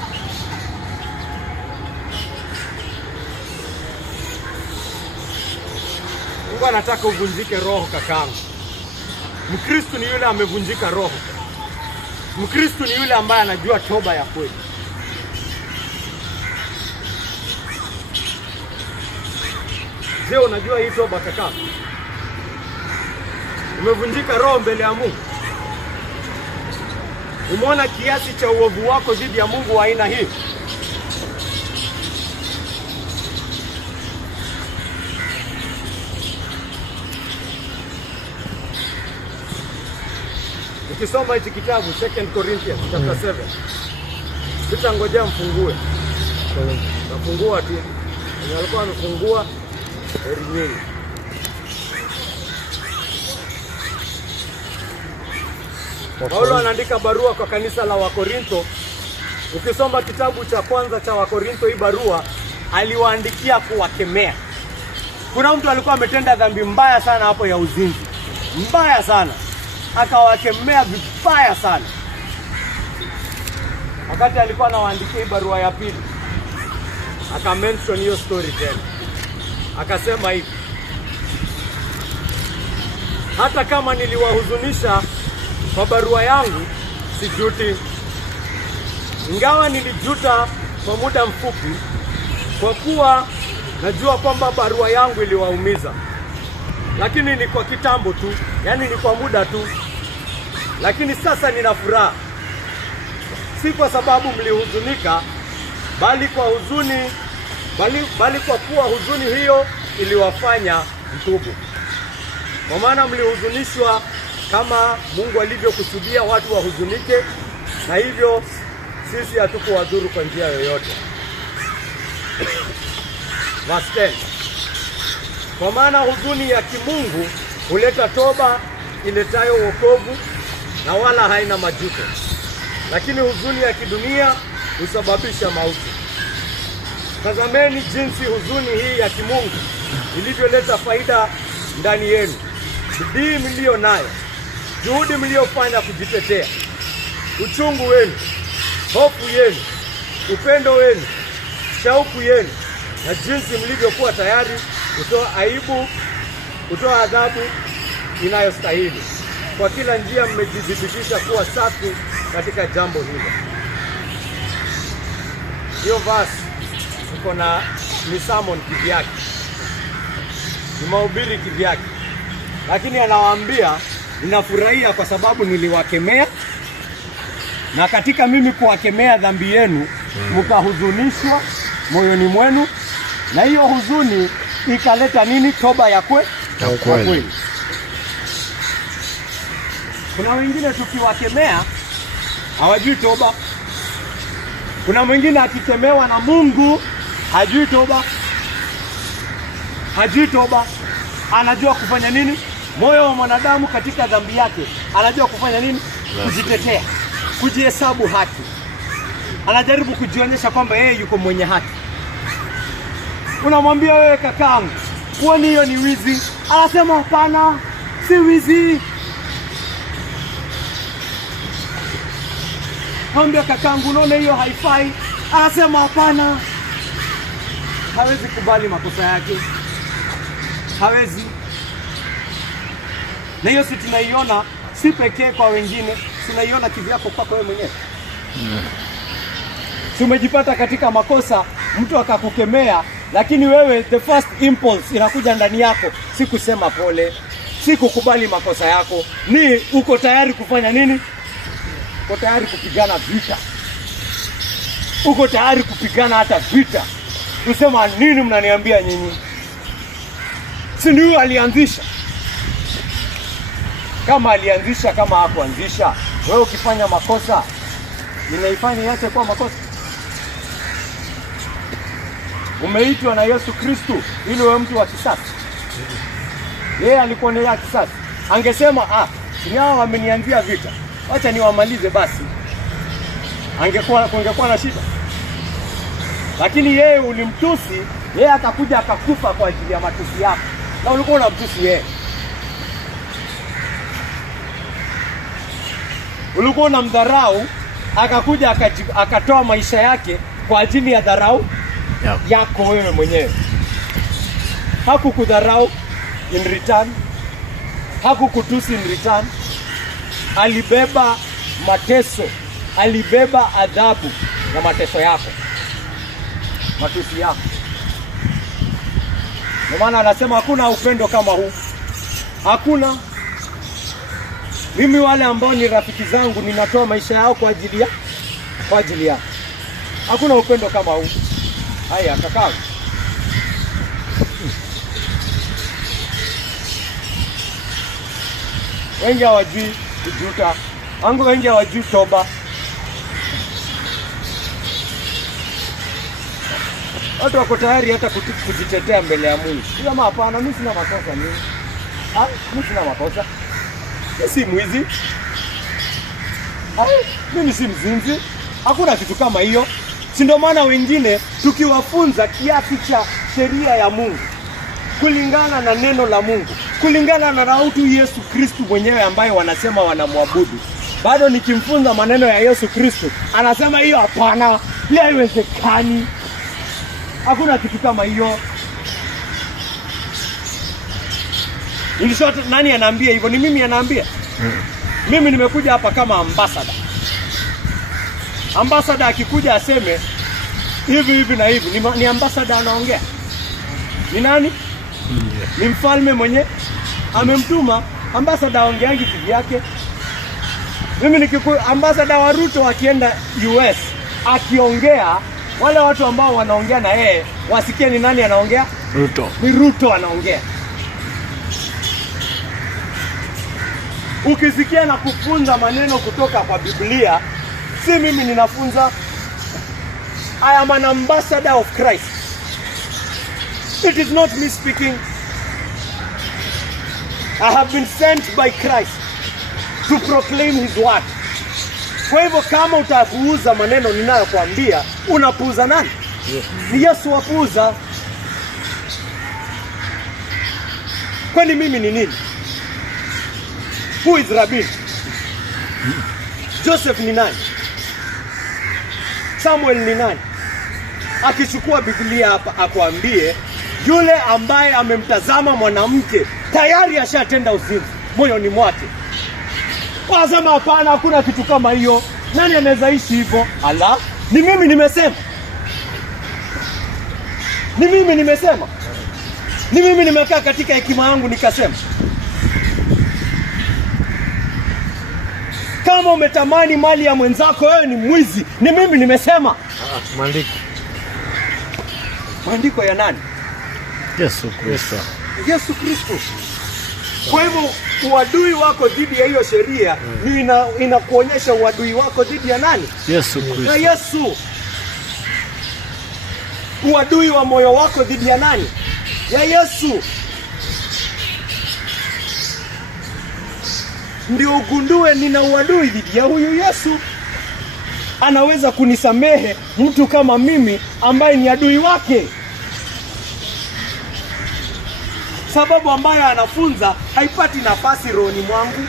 Mungu anataka uvunjike roho kakaangu. Mkristo ni yule amevunjika roho. Mkristo ni yule ambaye anajua toba ya kweli. Je, unajua hii toba kaka? Umevunjika roho mbele ya Mungu. Umeona kiasi cha uovu wako dhidi ya Mungu wa aina hii. Ukisoma hichi kitabu 2 Corinthians chapter 7. Sitangojea mfungue. Nafungua tu. Alikuwa amefungua nyingi. Paulo anaandika barua kwa kanisa la Wakorintho. Ukisoma kitabu cha kwanza cha Wakorintho, hii barua aliwaandikia kuwakemea. Kuna mtu alikuwa ametenda dhambi mbaya sana hapo ya uzinzi. Mbaya sana. Akawakemea vibaya sana. Wakati alikuwa anawaandikia hii barua ya pili, akamention hiyo story tena. Akasema hivi. hata kama niliwahuzunisha kwa barua yangu, sijuti. Ingawa nilijuta kwa muda mfupi, kwa kuwa najua kwamba barua yangu iliwaumiza. Lakini ni kwa kitambo tu, yani ni kwa muda tu. Lakini sasa nina furaha. Si kwa sababu mlihuzunika, bali kwa kuwa huzuni hiyo iliwafanya mtubu. Kwa maana mlihuzunishwa kama Mungu alivyokusudia watu wahuzunike, na hivyo sisi hatukuwadhuru kwa njia yoyote. Verse 10. Kwa maana huzuni ya kimungu huleta toba iletayo wokovu, na wala haina majuto. Lakini huzuni ya kidunia husababisha mauti. Tazameni jinsi huzuni hii ya kimungu ilivyoleta faida ndani yenu. Bidii mlio nayo, juhudi mliofanya kujitetea, uchungu wenu, hofu yenu, upendo wenu, shauku yenu, na jinsi mlivyokuwa tayari kutoa adhabu inayostahili. Kwa kila njia mmejidhibitisha kuwa safi katika jambo hilo. Hiyo verse iko na ni sermon kivyake, ni mahubiri kivyake, lakini anawaambia ninafurahia kwa sababu niliwakemea, na katika mimi kuwakemea dhambi yenu mkahuzunishwa moyoni mwenu, na hiyo huzuni ikaleta nini? Toba ya kweli. Kuna wengine tukiwakemea hawajui toba. Kuna mwingine akikemewa na Mungu hajui toba. Anajua kufanya nini? Moyo wa mwanadamu katika dhambi yake anajua kufanya nini? Kujitetea, kujihesabu haki. Anajaribu kujionyesha kwamba yeye yuko mwenye haki. Unamwambia wewe kakangu, uone hiyo ni wizi. Anasema hapana, si wizi. Mwambia kakangu, unaona hiyo haifai. Anasema hapana. Hawezi kubali makosa yake. Hawezi. Na hiyo si tunaiona si pekee kwa wengine, tunaiona kivyako kwako wewe mwenyewe. Tumejipata katika makosa, mtu akakukemea, lakini wewe the first impulse inakuja ndani yako si kusema pole, si kukubali makosa yako, ni uko tayari kufanya nini? Uko tayari kupigana vita. Uko tayari kupigana hata vita. Usema nini mnaniambia nyinyi? Si ndio alianzisha? Kama alianzisha, kama hakuanzisha, wewe ukifanya makosa ninaifanya yache kwa makosa. Umeitwa na Yesu Kristo ili wewe mtu wa kisasi. Yeye alikuwa ni ya kisasi. Angesema nao wamenianzia vita, acha niwamalize basi, kungekuwa na shida. Lakini yeye ulimtusi, yeye akakuja akakufa kwa ajili ya matusi yako, na ulikuwa unamtusi yeye. Ulikuwa unamdharau, akakuja akatoa maisha yake kwa ajili ya dharau yako wewe mwenyewe. Hakukudharau in return, hakukutusi in return. Alibeba mateso, alibeba adhabu na mateso yako, matusi yako. Kwa maana anasema hakuna upendo kama huu. Hakuna. Mimi wale ambao ni rafiki zangu ninatoa maisha yao kwa ajili ya. Hakuna upendo kama huu. Haya kakao. Wengi hawajui kujuta. Wengi hawajui toba. Watu wako tayari hata kujitetea mbele ya Mungu. Sema hapana, mimi sina makosa mimi. Mimi sina makosa. Si mwizi. Mimi si mzinzi. Hakuna kitu kama hiyo. Si ndio maana wengine tukiwafunza kiasi cha sheria ya Mungu, kulingana na neno la Mungu, kulingana na rautu Yesu Kristo mwenyewe ambaye wanasema wanamwabudu, bado nikimfunza maneno ya Yesu Kristo anasema hiyo hapana, hiyo haiwezekani. Hakuna kitu kama hiyo. Nani anaambia hivyo? Ni mimi anaambia. Mimi nimekuja hapa kama ambassador. Ambassador akikuja aseme hivi na hivi, ni ambassador anaongea. Ni nani? Ni mfalme mwenye amemtuma. Ambassador aongeangi kivi yake. Mimi ambassador wa Ruto akienda US akiongea, wale watu ambao wanaongea na yeye wasikie ni nani anaongea? Ruto. Ni Ruto anaongea. Ukisikia na kufunza maneno kutoka kwa Biblia, si mimi ninafunza. I am an ambassador of Christ. It is not me speaking. I have been sent by Christ to proclaim his word. Kwa hivyo kama utapuuza maneno ninayokuambia, unapuuza nani? Ni Yesu wapuuza. Kwani mimi ni nini? Who is Rabbi? Joseph ni nani? Samuel ni nani? Akichukua Biblia hapa akwambie yule ambaye amemtazama mwanamke tayari ashatenda uzinzi moyoni mwake. Wasema hapana, hakuna kitu kama hiyo. Nani anaweza ishi hivyo? Allah, ni mimi nimesema. Ni mimi nimesema. Ni mimi nimekaa katika hekima yangu nikasema. Kama umetamani mali ya mwenzako wewe ni mwizi. Ni mimi nimesema. Maandiko. Maandiko ya nani? Yesu Kristo. Yesu Kristo. Kwa hivyo uadui wako dhidi ya hiyo sheria ni inakuonyesha uadui wako dhidi ya nani? Yesu Kristo. Na Yesu. Uadui wa moyo wako dhidi ya nani? Ya Yesu. Ndio ugundue nina uadui dhidi ya huyu Yesu. Anaweza kunisamehe mtu kama mimi ambaye ni adui wake. Sababu ambayo anafunza haipati nafasi rohoni mwangu.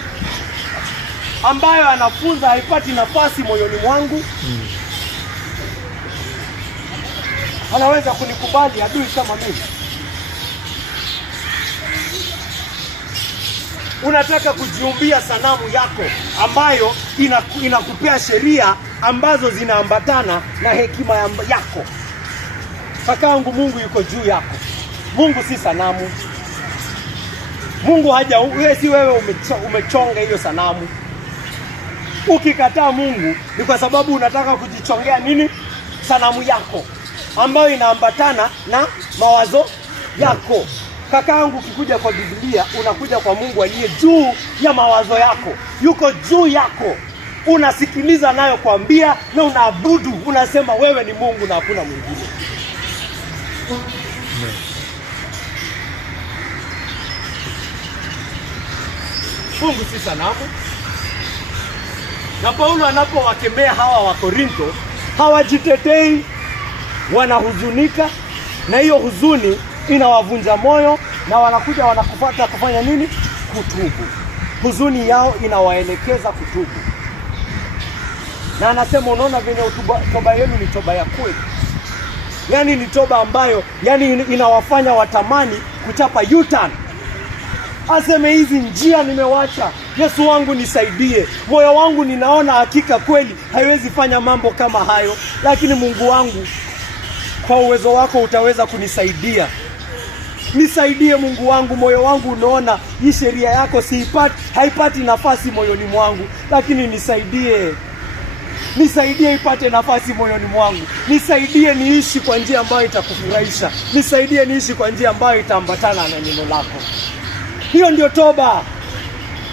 Ambayo anafunza haipati nafasi moyoni mwangu. Anaweza kunikubali adui kama mimi. Unataka kujiumbia sanamu yako ambayo inakupea sheria ambazo zinaambatana na hekima yako. Kakaangu, Mungu yuko juu yako. Mungu si sanamu. Mungu wewe si wewe umechonga hiyo sanamu. Ukikataa Mungu ni kwa sababu unataka kujichongea nini? Sanamu yako ambayo inaambatana na mawazo yako. Kakaangu, ukikuja kwa Biblia unakuja kwa Mungu aliye juu ya mawazo yako. Yuko juu yako. Unasikiliza nayo kuambia na unaabudu. Unasema wewe ni Mungu na hakuna mwingine. Mungu si sanamu. Na Paulo anapowakemea hawa wa Korinto, hawajitetei, wanahuzunika, na hiyo huzuni inawavunja moyo na wanakuja wanakufuata kufanya nini? Kutubu. Huzuni yao inawaelekeza kutubu. Na anasema unaona venye toba yenu ni toba ya kweli. Yaani ni toba ambayo inawafanya watamani kuchapa U-turn. Aseme hizi njia nimewacha. Yesu wangu nisaidie. Moyo wangu ninaona hakika kweli haiwezi fanya mambo kama hayo, lakini Mungu wangu kwa uwezo wako utaweza kunisaidia. Nisaidie Mungu wangu, moyo wangu unaona hii sheria yako haipati nafasi moyoni mwangu, lakini nisaidie. Nisaidie ipate nafasi moyoni mwangu. Nisaidie niishi kwa njia ambayo itakufurahisha. Nisaidie niishi kwa njia ambayo itaambatana na neno lako. Hiyo ndio toba.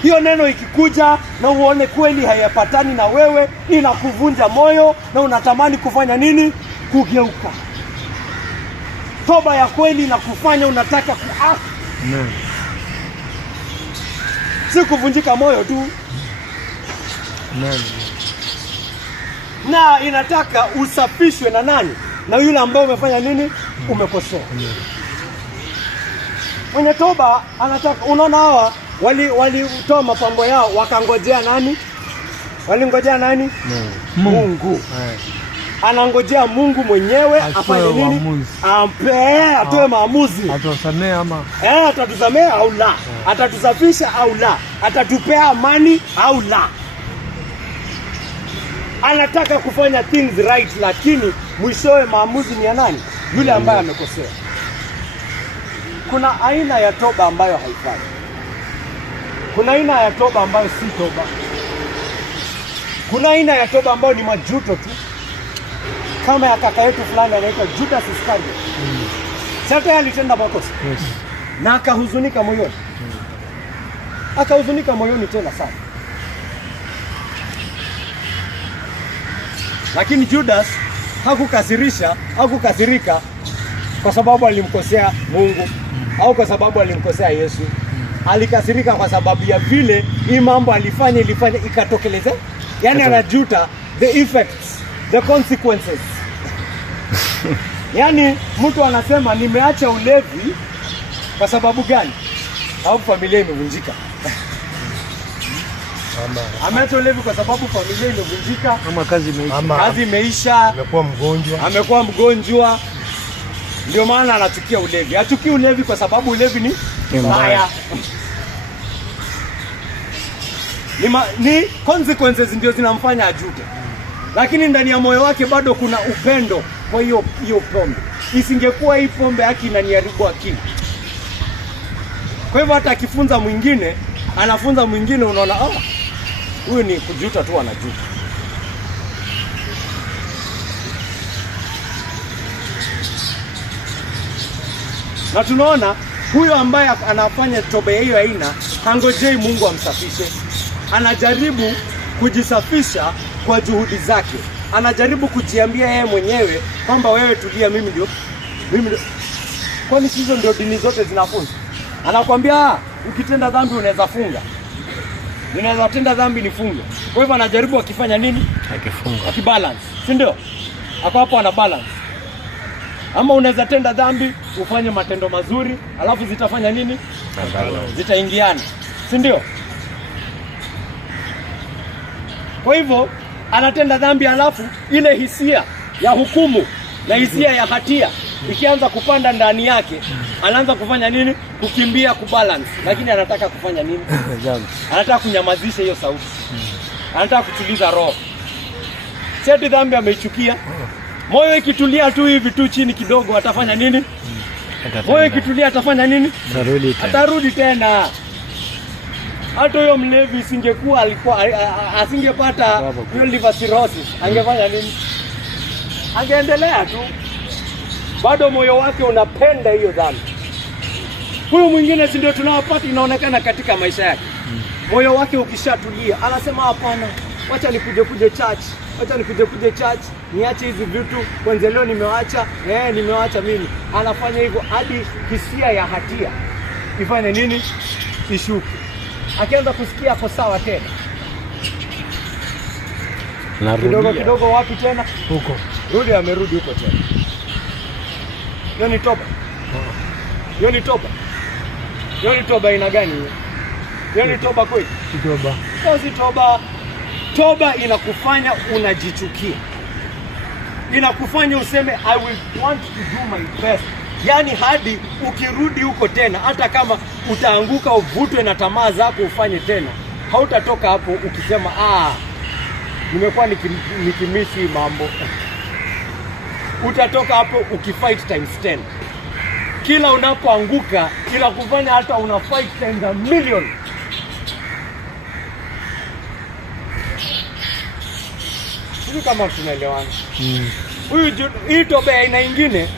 Hiyo neno ikikuja na uone kweli hayapatani na wewe, inakuvunja moyo na unatamani kufanya nini? Kugeuka. Toba ya kweli inakufanya unataka kuacha. Si kuvunjika moyo tu. Na inataka usafishwe na nani? Na yule ambaye umefanya nini? Umekosea. Mwenye toba anataka, unaona hawa walitoa mapambo yao wakangojea nani? Walingojea nani? Mungu. anangojea Mungu mwenyewe afanye nini? Atoe maamuzi. Atatusamee ama atatusamee au la, atatusafisha au la, atatupea amani au la. Anataka kufanya things right, lakini mwishowe maamuzi ni ya nani? Yule ambaye amekosea. Kuna aina ya toba ambayo haifai. Kuna aina ya toba ambayo si toba. Kuna aina ya toba ambayo ni majuto tu. Kama ya kaka yetu fulani anaitwa Judas Iscariot. Sasa alitenda makosa. Yes. Na akahuzunika moyoni. Akahuzunika moyoni tena sana. Lakini Judas hakukasirika kwa sababu alimkosea Mungu au kwa sababu alimkosea Yesu. Alikasirika kwa sababu ya vile hii mambo ilifanya ikatokeleze. Yaani anajuta the effects, the consequences. Yaani mtu anasema nimeacha ulevi kwa sababu gani? Au familia imevunjika. Ameacha ulevi kwa sababu familia imevunjika, ama kazi imeisha, amekuwa mgonjwa. Ndio maana anachukia ulevi. Hachukii ulevi kwa sababu ulevi ni mbaya. Ni consequences ndio zinamfanya ajute. Lakini ndani ya moyo wake bado kuna upendo kwa hiyo pombe. Isingekuwa hii pombe yake inaniharibu akili. Kwa hivyo hata akifunza mwingine, anafunza mwingine, unaona huyu ni kujuta tu anajuta. Na tunaona huyo ambaye anafanya toba hiyo aina, hangojei Mungu amsafishe. Anajaribu kujisafisha kwa juhudi zake. Anajaribu kujiambia yeye mwenyewe kwamba wewe tulia, mimi ndio. Kwani hizo ndio dini zote zinafunza? Anakuambia ukitenda dhambi unaweza funga. Ninaweza tenda dhambi nifunge. Kwa hivyo anajaribu akifanya nini? Akifunga. Akibalance. Si ndio? Hapo ana balance. Ama unaweza tenda dhambi ufanye matendo mazuri, alafu zitafanya nini? Zitaingiana. Si ndio? Kwa hivyo anatenda dhambi, alafu ile hisia ya hukumu na hisia ya hatia ikianza kupanda ndani yake, anaanza kufanya nini? Kukimbia kubalance. Lakini anataka kufanya nini? Anataka kunyamazisha hiyo sauti. Anataka kutuliza roho. Seti dhambi ameichukia. Moyo ikitulia tu hivi tu chini kidogo, atafanya nini? Moyo ikitulia atafanya nini? Atarudi tena. Hata huyo mlevi isingekuwa asingepata hiyo liver cirrhosis, angefanya nini? Angeendelea tu. Bado moyo wake unapenda hiyo dhambi. Huyo mwingine si ndio tunawapata, inaonekana katika maisha yake. Moyo wake ukishatulia, anasema hapana, wacha nikuje church, niache hizi vitu, kwanza leo nimewacha mimi. Anafanya hivyo hadi hisia ya hatia ifanye nini? Ishuke. Akianza kusikia hapo sawa tena, kidogo wapi tena? Huko. Amerudi huko tena. Hiyo ni toba. Hiyo ni toba ina gani hiyo? Hiyo ni toba kweli? Toba. Si toba. Toba inakufanya unajichukia. Inakufanya useme I will want to do my best. Yaani hadi ukirudi huko tena, hata kama utaanguka uvutwe na tamaa zako ufanye tena, hautatoka hapo ukisema nimekuwa nikimisi mambo. Utatoka hapo ukifight times 10. Kila unapoanguka inakufanya hata una fight times a million. Sisi kama tunaelewana. Hii toba aina nyingine,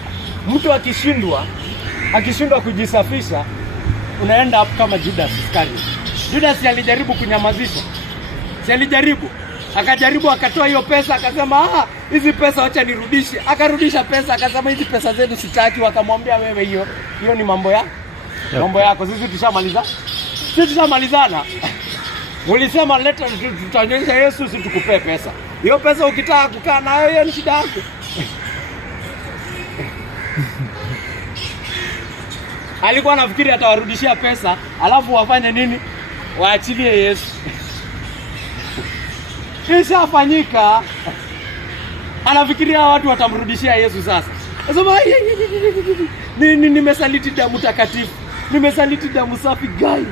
mtu akishindwa kujisafisha, unaenda hapo kama Judas Iscariot. Judas alijaribu kunyamazisha. Akajaribu akatoa hiyo pesa, akasema hizi pesa acha nirudishe. Akarudisha pesa, akasema hizi pesa zetu sitaki. Wakamwambia wewe, hiyo ni mambo yako. Sisi tushamalizana. Ulisema leta tutaonyesha Yesu, si tukupe pesa. Hiyo pesa ukitaka kukaa nayo, hiyo ni shida yako. Alikuwa anafikiri atawarudishia pesa, alafu wafanye nini? Waachilie Yesu. Ishafanyika. Anafikiria watu watamrudishia Yesu sasa. Anasema nimesaliti damu takatifu. Nimesaliti damu safi guy.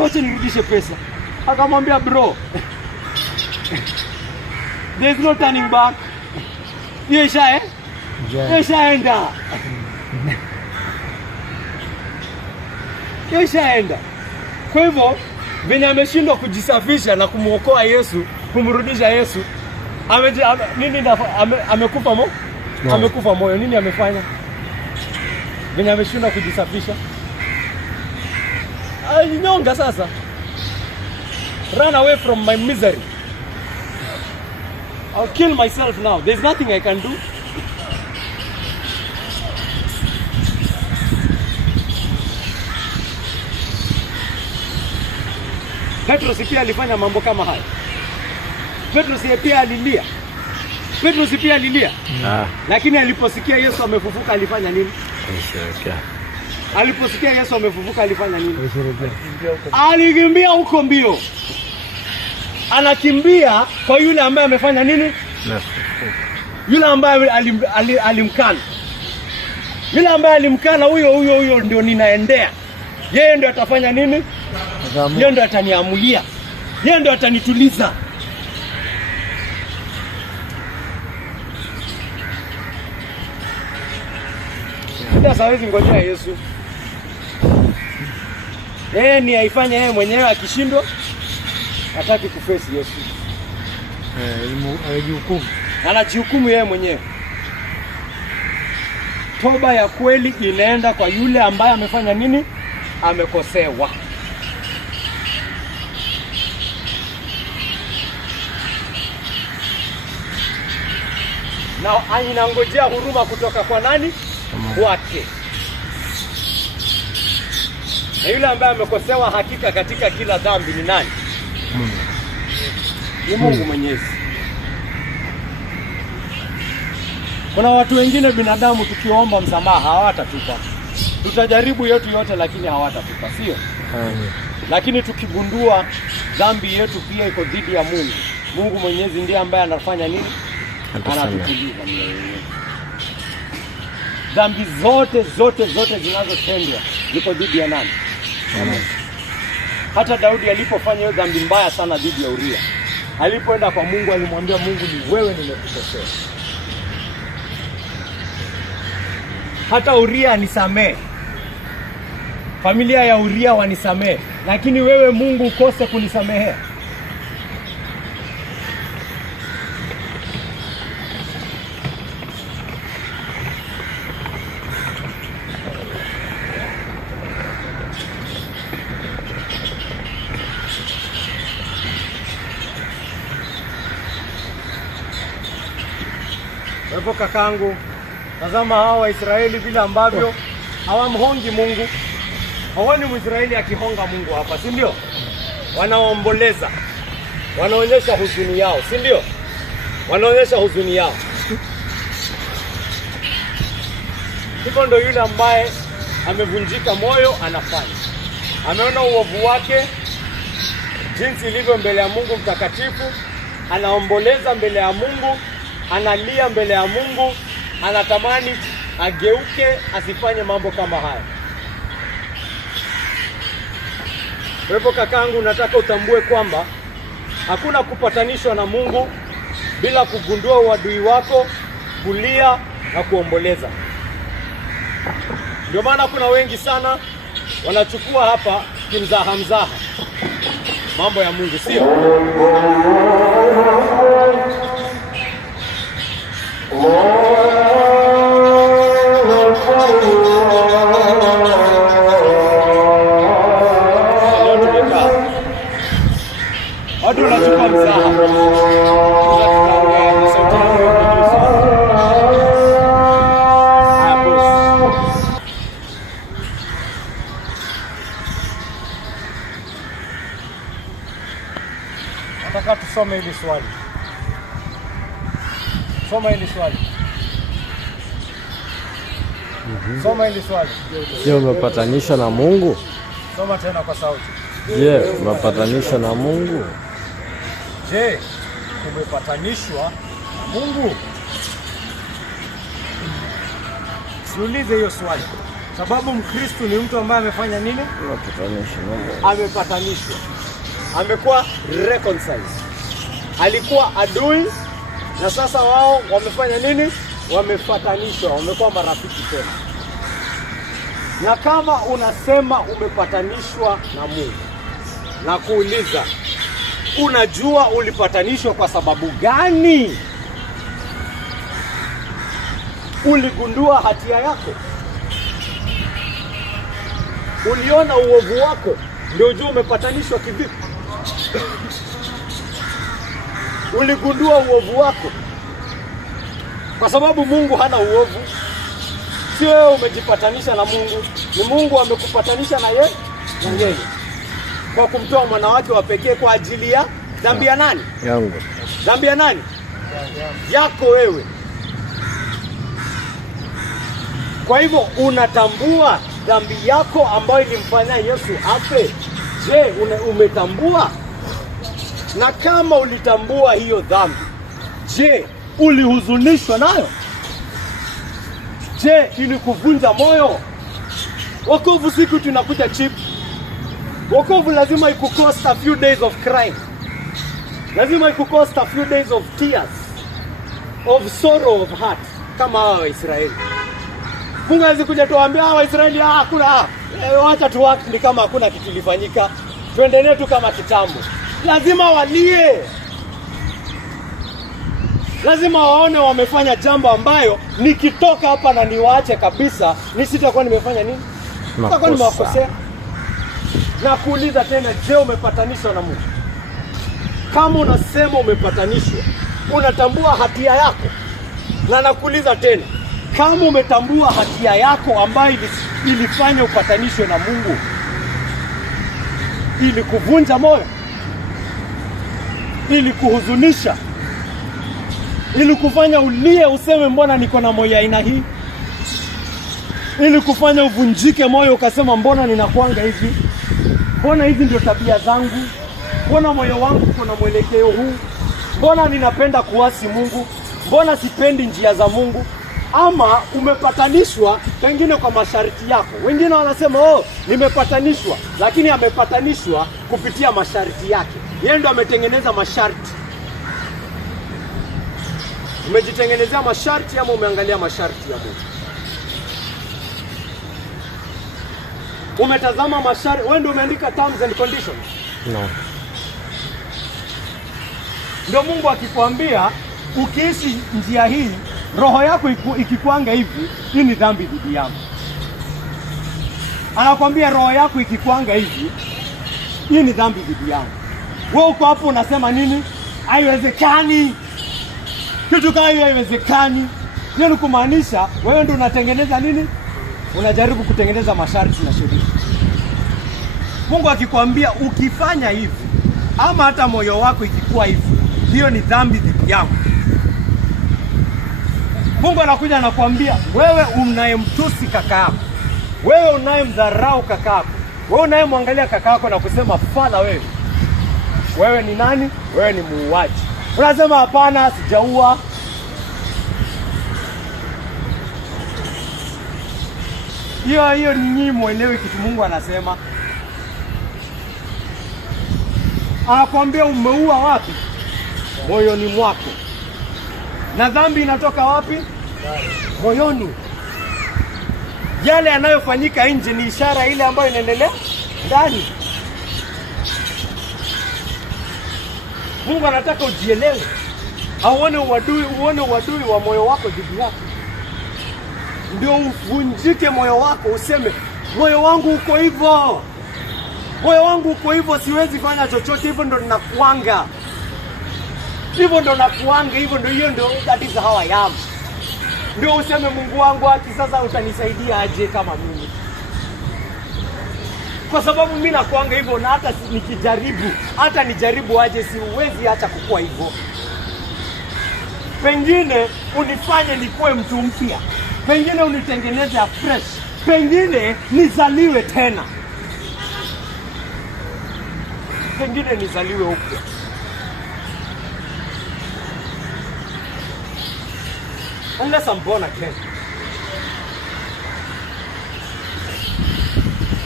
Wacha nirudishe pesa. Akamwambia bro, there's no turning back. Hiyo ishaenda. Kwa hivyo venye ameshindwa kujisafisha na kumuokoa Yesu, kumrudisha Yesu, amekufa moyo. Amekufa moyo. Nini amefanya? Venye ameshindwa kujisafisha, nyonga sasa. Run away from my misery. I'll kill myself now. There's nothing I can do. Petro pia alifanya mambo kama haya. Petro pia alilia. Lakini aliposikia Yesu amefufuka alifanya nini? Aliposikia Yesu amefufuka alifanya nini? Alikimbia huko mbio. Anakimbia kwa yule ambaye amefanya nini? Yule ambaye alimkana. Yule ambaye alimkana, huyo ndio ninaendea. Yeye ndio atafanya nini? Yeye ndio ataniamulia. Yeye ndio atanituliza. Sasa hawezi ngojea Yesu. Ni aifanye yeye mwenyewe, akishindwa hataki kuface Yesu. Anajihukumu yeye mwenyewe. Toba ya kweli inaenda kwa yule ambaye amefanya nini? Amekosewa. Na inangojea huruma kutoka kwa nani? Kwake. Na yule ambaye amekosewa hakika katika kila dhambi ni nani? Ni Mungu Mwenyezi. Kuna watu wengine binadamu tukiomba msamaha hawatatupa. Tutajaribu yetu yote lakini hawatatupa, sio? Lakini tukigundua dhambi yetu pia iko dhidi ya Mungu, Mungu Mwenyezi ndiye ambaye anafanya nini? Anatutuliza. Dhambi zote zinazotendwa ziko dhidi ya nani? Hata Daudi alipofanya hiyo dhambi mbaya sana dhidi ya Uria, alipoenda kwa Mungu alimwambia Mungu, ni wewe nimekukosea. Hata Uria anisamee, familia ya Uria wanisamee, lakini wewe Mungu ukose kunisamehea. Wepo kakangu, tazama hawa Waisraeli vile ambavyo hawamhongi Mungu. Hawani Mwisraeli akihonga Mungu hapa, si ndio? Wanaomboleza. Wanaonyesha huzuni yao, si ndio? Wanaonyesha huzuni yao. Hivyo ndio yule ambaye amevunjika moyo anafanya. Ameona uovu wake jinsi ilivyo mbele ya Mungu mtakatifu, anaomboleza mbele ya Mungu, analia mbele ya Mungu, anatamani ageuke asifanye mambo kama haya. Wewe kakangu, nataka utambue kwamba hakuna kupatanishwa na Mungu bila kugundua uadui wako, kulia na kuomboleza. Ndio maana kuna wengi sana wanachukua hapa kimzaha mambo ya Mungu, sio? Watu wanachukua mzaha. Nataka tusome hili swali. Soma hili swali. Soma hili swali. Je, umepatanisha na Mungu? Soma tena kwa sauti. Je, umepatanisha na Mungu? Je, umepatanishwa Mungu? Siulize hiyo swali. Sababu Mkristo ni mtu ambaye amefanya nini? Amepatanishwa. Amekuwa reconciled. Alikuwa adui na sasa wao wamefanya nini? Wamepatanishwa, wamekuwa marafiki tena. Na kama unasema umepatanishwa na Mungu, na kuuliza, unajua ulipatanishwa kwa sababu gani? Uligundua hatia yako? Uliona uovu wako ndio ujue umepatanishwa kivipi? Uligundua uovu wako? Kwa sababu Mungu hana uovu. Si wewe umejipatanisha na Mungu, ni Mungu amekupatanisha na yeye kwa kumtoa mwana wake wa pekee kwa ajili ya dhambi ya nani? Yangu. Dhambi ya nani? Yako wewe. Kwa hivyo unatambua dhambi yako ambayo ilimfanya Yesu afe. Je, umetambua? Na kama ulitambua hiyo dhambi, je, ulihuzunishwa nayo? Je, ilikuvunja moyo? Wokovu siku tunakuja cheap. Wokovu lazima ikukost a few days of crying. Lazima ikukost a few days of tears, of sorrow of heart, kama hawa Waisraeli. Mungu hawezi kuja tuambia hawa Waisraeli hakuna, wacha tu act ni kama hakuna kitu kilifanyika. Tuendelee tu kama kitambo. Lazima walie. Lazima waone wamefanya jambo ambayo nikitoka hapa na niwaache kabisa, nisitakuwa nimefanya nini? Sitakuwa nimewakosea. Na kuuliza tena, je, umepatanishwa na Mungu? Kama unasema umepatanishwa, unatambua hatia yako. Na nakuuliza tena, kama umetambua hatia yako ambayo ilifanya upatanishwe na Mungu, ili kuvunja moyo, ili kuhuzunisha, ili kufanya ulie useme mbona niko na moyo aina hii, ili kufanya uvunjike moyo ukasema mbona ninakuanga hivi, mbona hizi ndio tabia zangu, mbona moyo wangu uko na mwelekeo huu, mbona ninapenda kuasi Mungu, mbona sipendi njia za Mungu. Ama umepatanishwa pengine kwa masharti yako. Wengine wanasema nimepatanishwa, lakini amepatanishwa kupitia masharti yake. Yeye ndo ametengeneza masharti. Umejitengenezea masharti ama umeangalia masharti ya Mungu? Umetazama masharti, wewe ndio umeandika terms and conditions? No. Ndio Mungu akikwambia ukiishi njia hii, roho yako ikikuanga hivi, hii ni dhambi dhidi yangu. Anakwambia roho yako ikikuanga hivi, hii ni dhambi dhidi yangu. Wewe uko hapo unasema nini? Haiwezekani. Kitu kama hiyo haiwezekani. Hiyo ni kumaanisha wewe ndio unatengeneza nini? Unajaribu kutengeneza masharti na sheria. Mungu akikwambia ukifanya hivi, ama hata moyo wako ikikuwa hivi, hiyo ni dhambi dhidi yangu. Mungu anakuja anakuambia wewe unayemtusi kaka yako, wewe unayemdharau kaka yako, wewe unayemwangalia kaka yako na kusema fala wewe ni nani? Wewe ni muuaji. Unasema hapana, sijaua. Hiyo ni nyinyi muelewe kitu Mungu anasema. Anakuambia umeua wapi? Moyoni mwako. Na dhambi inatoka wapi? Moyoni. Yale yanayofanyika nje ni ishara ile ambayo inaendelea ndani. Mungu anataka ujielewe. Uone uadui wa moyo wako dhidi yako. Ndio uvunjike moyo wako, useme moyo wangu uko hivyo. Moyo wangu uko hivyo, siwezi fanya chochote, hivyo ndo ninakuanga. Hivyo ndo nakuanga, hivyo ndo hiyo ndo that is how I am. Ndio useme Mungu wangu ati sasa utanisaidia aje kama mimi? Kwa sababu mimi nakuanga hivyo, na hata nikijaribu, hata nijaribu aje siwezi acha kukua hivyo. Pengine unifanye nikuwe mtu mpya. Pengine unitengeneze afresh. Pengine nizaliwe tena. Pengine nizaliwe upya. unless I'm born again.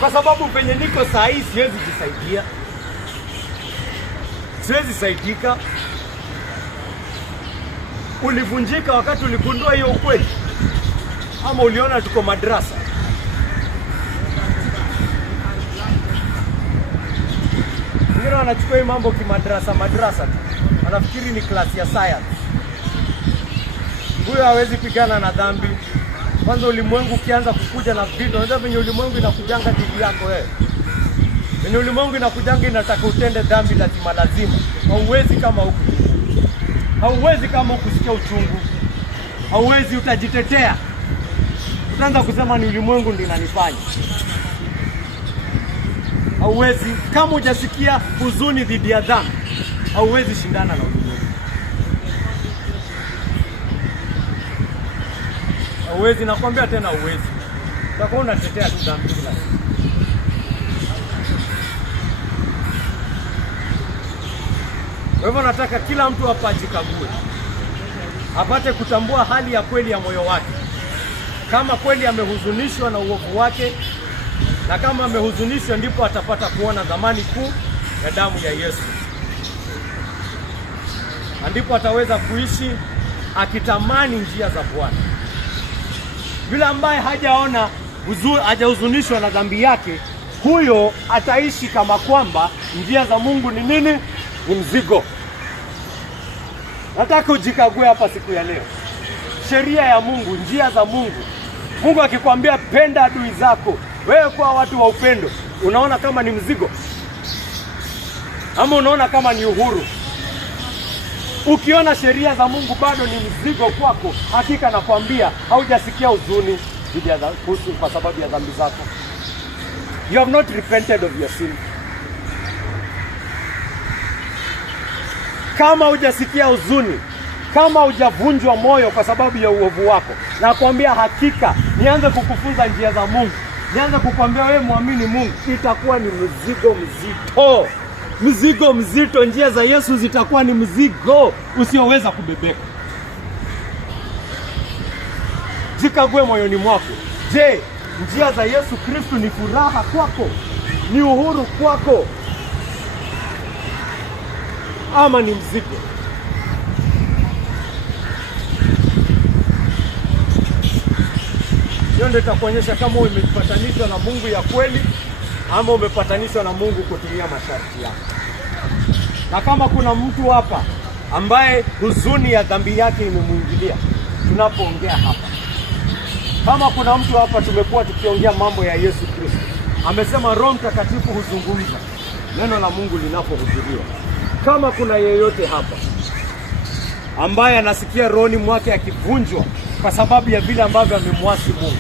Kwa sababu penye niko saa hii siwezi jisaidia. Siwezi saidika. Ulivunjika wakati uligundua hiyo ukweli? Ama uliona tuko madrasa? Wengine wanachukua hii mambo madrasa tu. Wanafikiri ni klasi ya science. Huyo hawezi pigana na dhambi. Kwanza ulimwengu ukianza kukuja na vitu, unajua venye ulimwengu inakujanga dhidi yako wewe. Venye ulimwengu inakujanga inataka utende dhambi lazima. Hauwezi kama huku. Hauwezi kama ukusikia uchungu. Hauwezi, utajitetea. Utaanza kusema ni ulimwengu ndio inanifanya. Hauwezi kama hujasikia huzuni dhidi ya dhambi. Hauwezi shindana na ulimwengu. Hauwezi, nakwambia tena hauwezi. Utakuwa unatetea tu dhambi kila siku. Kwa hivyo nataka kila mtu hapa ajikague. Apate kutambua hali ya kweli ya moyo wake. Kama kweli amehuzunishwa na uovu wake, na kama amehuzunishwa ndipo atapata kuona dhamani kuu ya damu ya Yesu. Na ndipo ataweza kuishi akitamani njia za Bwana. Yule ambaye hajahuzunishwa na dhambi yake, huyo ataishi kama kwamba njia za Mungu ni nini? Ni mzigo. Nataka ujikague hapa siku ya leo. Sheria ya Mungu, njia za Mungu. Mungu akikwambia penda adui zako, wewe kwa watu wa upendo, unaona kama ni mzigo? Ama unaona kama ni uhuru? Ukiona sheria za Mungu bado ni mzigo kwako, hakika nakwambia haujasikia huzuni kwa sababu ya dhambi zako. You have not repented of your sin. Kama hujasikia huzuni, kama hujavunjwa moyo kwa sababu ya uovu wako, nakwambia hakika nianze kukufunza njia za Mungu. Nianze kukwambia wewe muamini Mungu, itakuwa ni mzigo mzito. Mzigo mzito. Njia za Yesu zitakuwa ni mzigo usioweza kubebeka. Jikague moyoni mwako. Je, njia za Yesu Kristo ni furaha kwako? Ni uhuru kwako? Ama ni mzigo? Hiyo ndio itakuonyesha kama umepatanishwa na Mungu ya kweli ama umepatanishwa na Mungu kutumia masharti yako. Na kama kuna mtu hapa ambaye huzuni ya dhambi yake imemwingilia tunapoongea hapa, kama kuna mtu hapa tumekuwa tukiongea mambo ya Yesu Kristo, amesema Roho Mtakatifu huzungumza neno la Mungu linapohubiriwa. Kama kuna yeyote hapa ambaye anasikia rohoni mwake akivunjwa kwa sababu ya vile ambavyo amemwasi Mungu,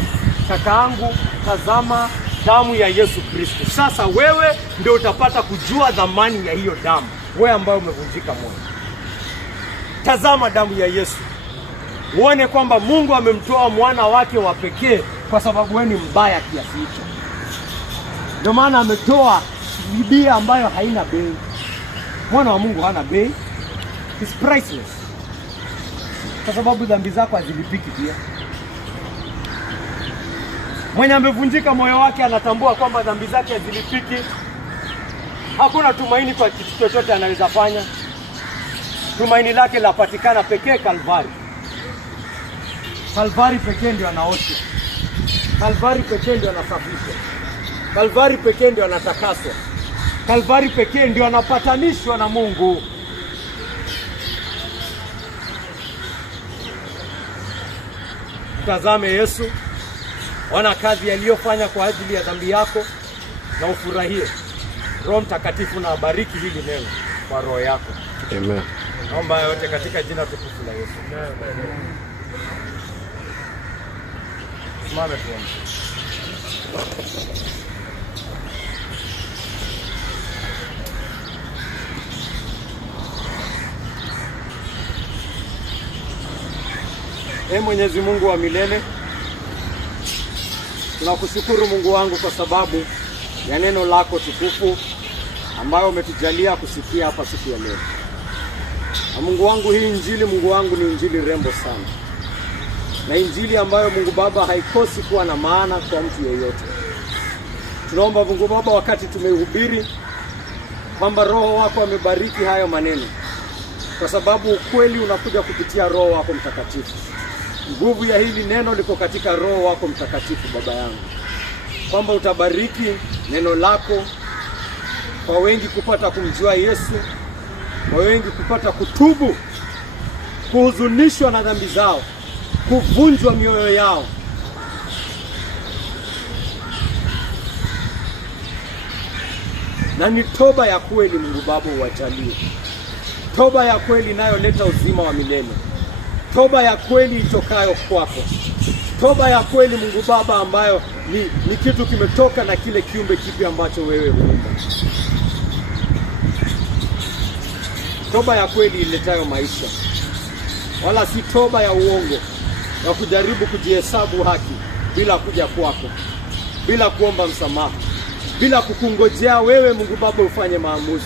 kakaangu, tazama damu ya Yesu Kristo. Sasa wewe ndio utapata kujua dhamani ya hiyo damu, wewe ambaye umevunjika moyo. Tazama damu ya Yesu. Uone kwamba Mungu amemtoa mwana wake wa pekee kwa sababu wewe ni mbaya kiasi hicho. Ndio maana ametoa bidii ambayo haina bei. Mwana wa Mungu hana bei. It's priceless. Kwa sababu dhambi zako hazilipiki pia. Mwenye amevunjika moyo wake anatambua kwamba dhambi zake hazilipiki. Hakuna tumaini kwa kitu chochote anaweza fanya. Tumaini lake lapatikana pekee Kalvari. Kalvari pekee ndio anaosha. Kalvari pekee ndio anasafisha. Kalvari pekee ndio anatakaswa. Kalvari pekee ndio anapatanishwa na Mungu. Tazame Yesu, ona kazi aliyofanya kwa ajili ya dhambi yako na ufurahie. Roho Mtakatifu na abariki hili neno kwa roho yako. Amen. Naomba yote katika jina tukufu la Yesu. Simame tuombe. Ee Mwenyezi Mungu wa milele, tunakushukuru Mungu wangu kwa sababu ya neno lako tukufu ambayo umetujalia kusikia hapa siku ya leo. Na Mungu wangu, hii injili Mungu wangu ni injili rembo sana. na injili ambayo Mungu Baba haikosi kuwa na maana kwa mtu yeyote. Tunaomba Mungu Baba, wakati tumehubiri, kwamba Roho wako amebariki hayo maneno, kwa sababu ukweli unakuja kupitia Roho wako Mtakatifu. Nguvu ya hili neno liko katika Roho wako Mtakatifu, Baba yangu, kwamba utabariki neno lako kwa wengi kupata kumjua Yesu, kwa wengi kupata kutubu, kuhuzunishwa na dhambi zao, kuvunjwa mioyo yao. Na ni toba ya kweli Mungu Baba uwajalie. Toba ya kweli inayoleta uzima wa milele. Toba ya kweli itokayo kwako. Toba ya kweli Mungu Baba ambayo ni kitu kimetoka na kile kiumbe kipi ambacho wewe huumba. Toba ya kweli iletayo maisha. Wala si toba ya uongo, ya kujaribu kujihesabu haki bila kuja kwako, bila kuomba msamaha, bila kukungojea wewe Mungu Baba ufanye maamuzi,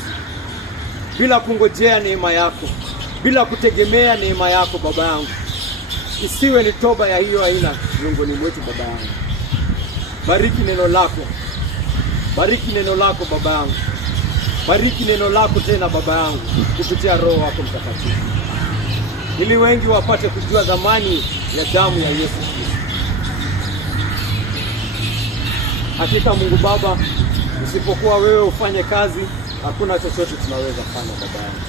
bila kungojea neema yako, bila kutegemea neema yako Baba yangu. Isiwe ni toba ya hiyo aina miongoni mwetu Baba yangu. Bariki neno lako. Bariki neno lako Baba yangu. Bariki neno lako tena Baba yangu kupitia Roho wako Mtakatifu, ili wengi wapate kujua dhamani ya damu ya Yesu Kristo. Hakika Mungu Baba, usipokuwa wewe ufanye kazi, hakuna chochote tunaweza kufanya Baba yangu.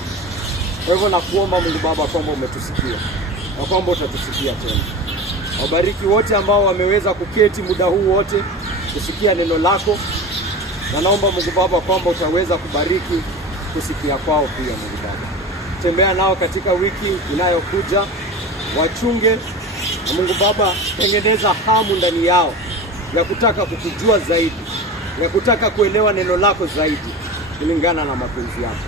Kwa hivyo nakuomba Mungu Baba kwamba umetusikia na kwamba utatusikia tena. Wabariki wote ambao wameweza kuketi muda huu wote kusikia neno lako, na naomba Mungu Baba kwamba utaweza kubariki kusikia kwao pia Mungu Baba. Tembea nao katika wiki inayokuja, wachunge, na Mungu Baba tengeneza hamu ndani yao ya kutaka kukujua zaidi, ya kutaka kuelewa neno lako zaidi kulingana na mapenzi yako.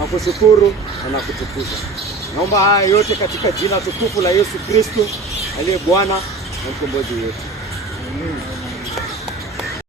Na kushukuru na nakutukuza. Naomba haya yote katika jina tukufu la Yesu Kristo aliye Bwana na mkombozi wetu. Amen.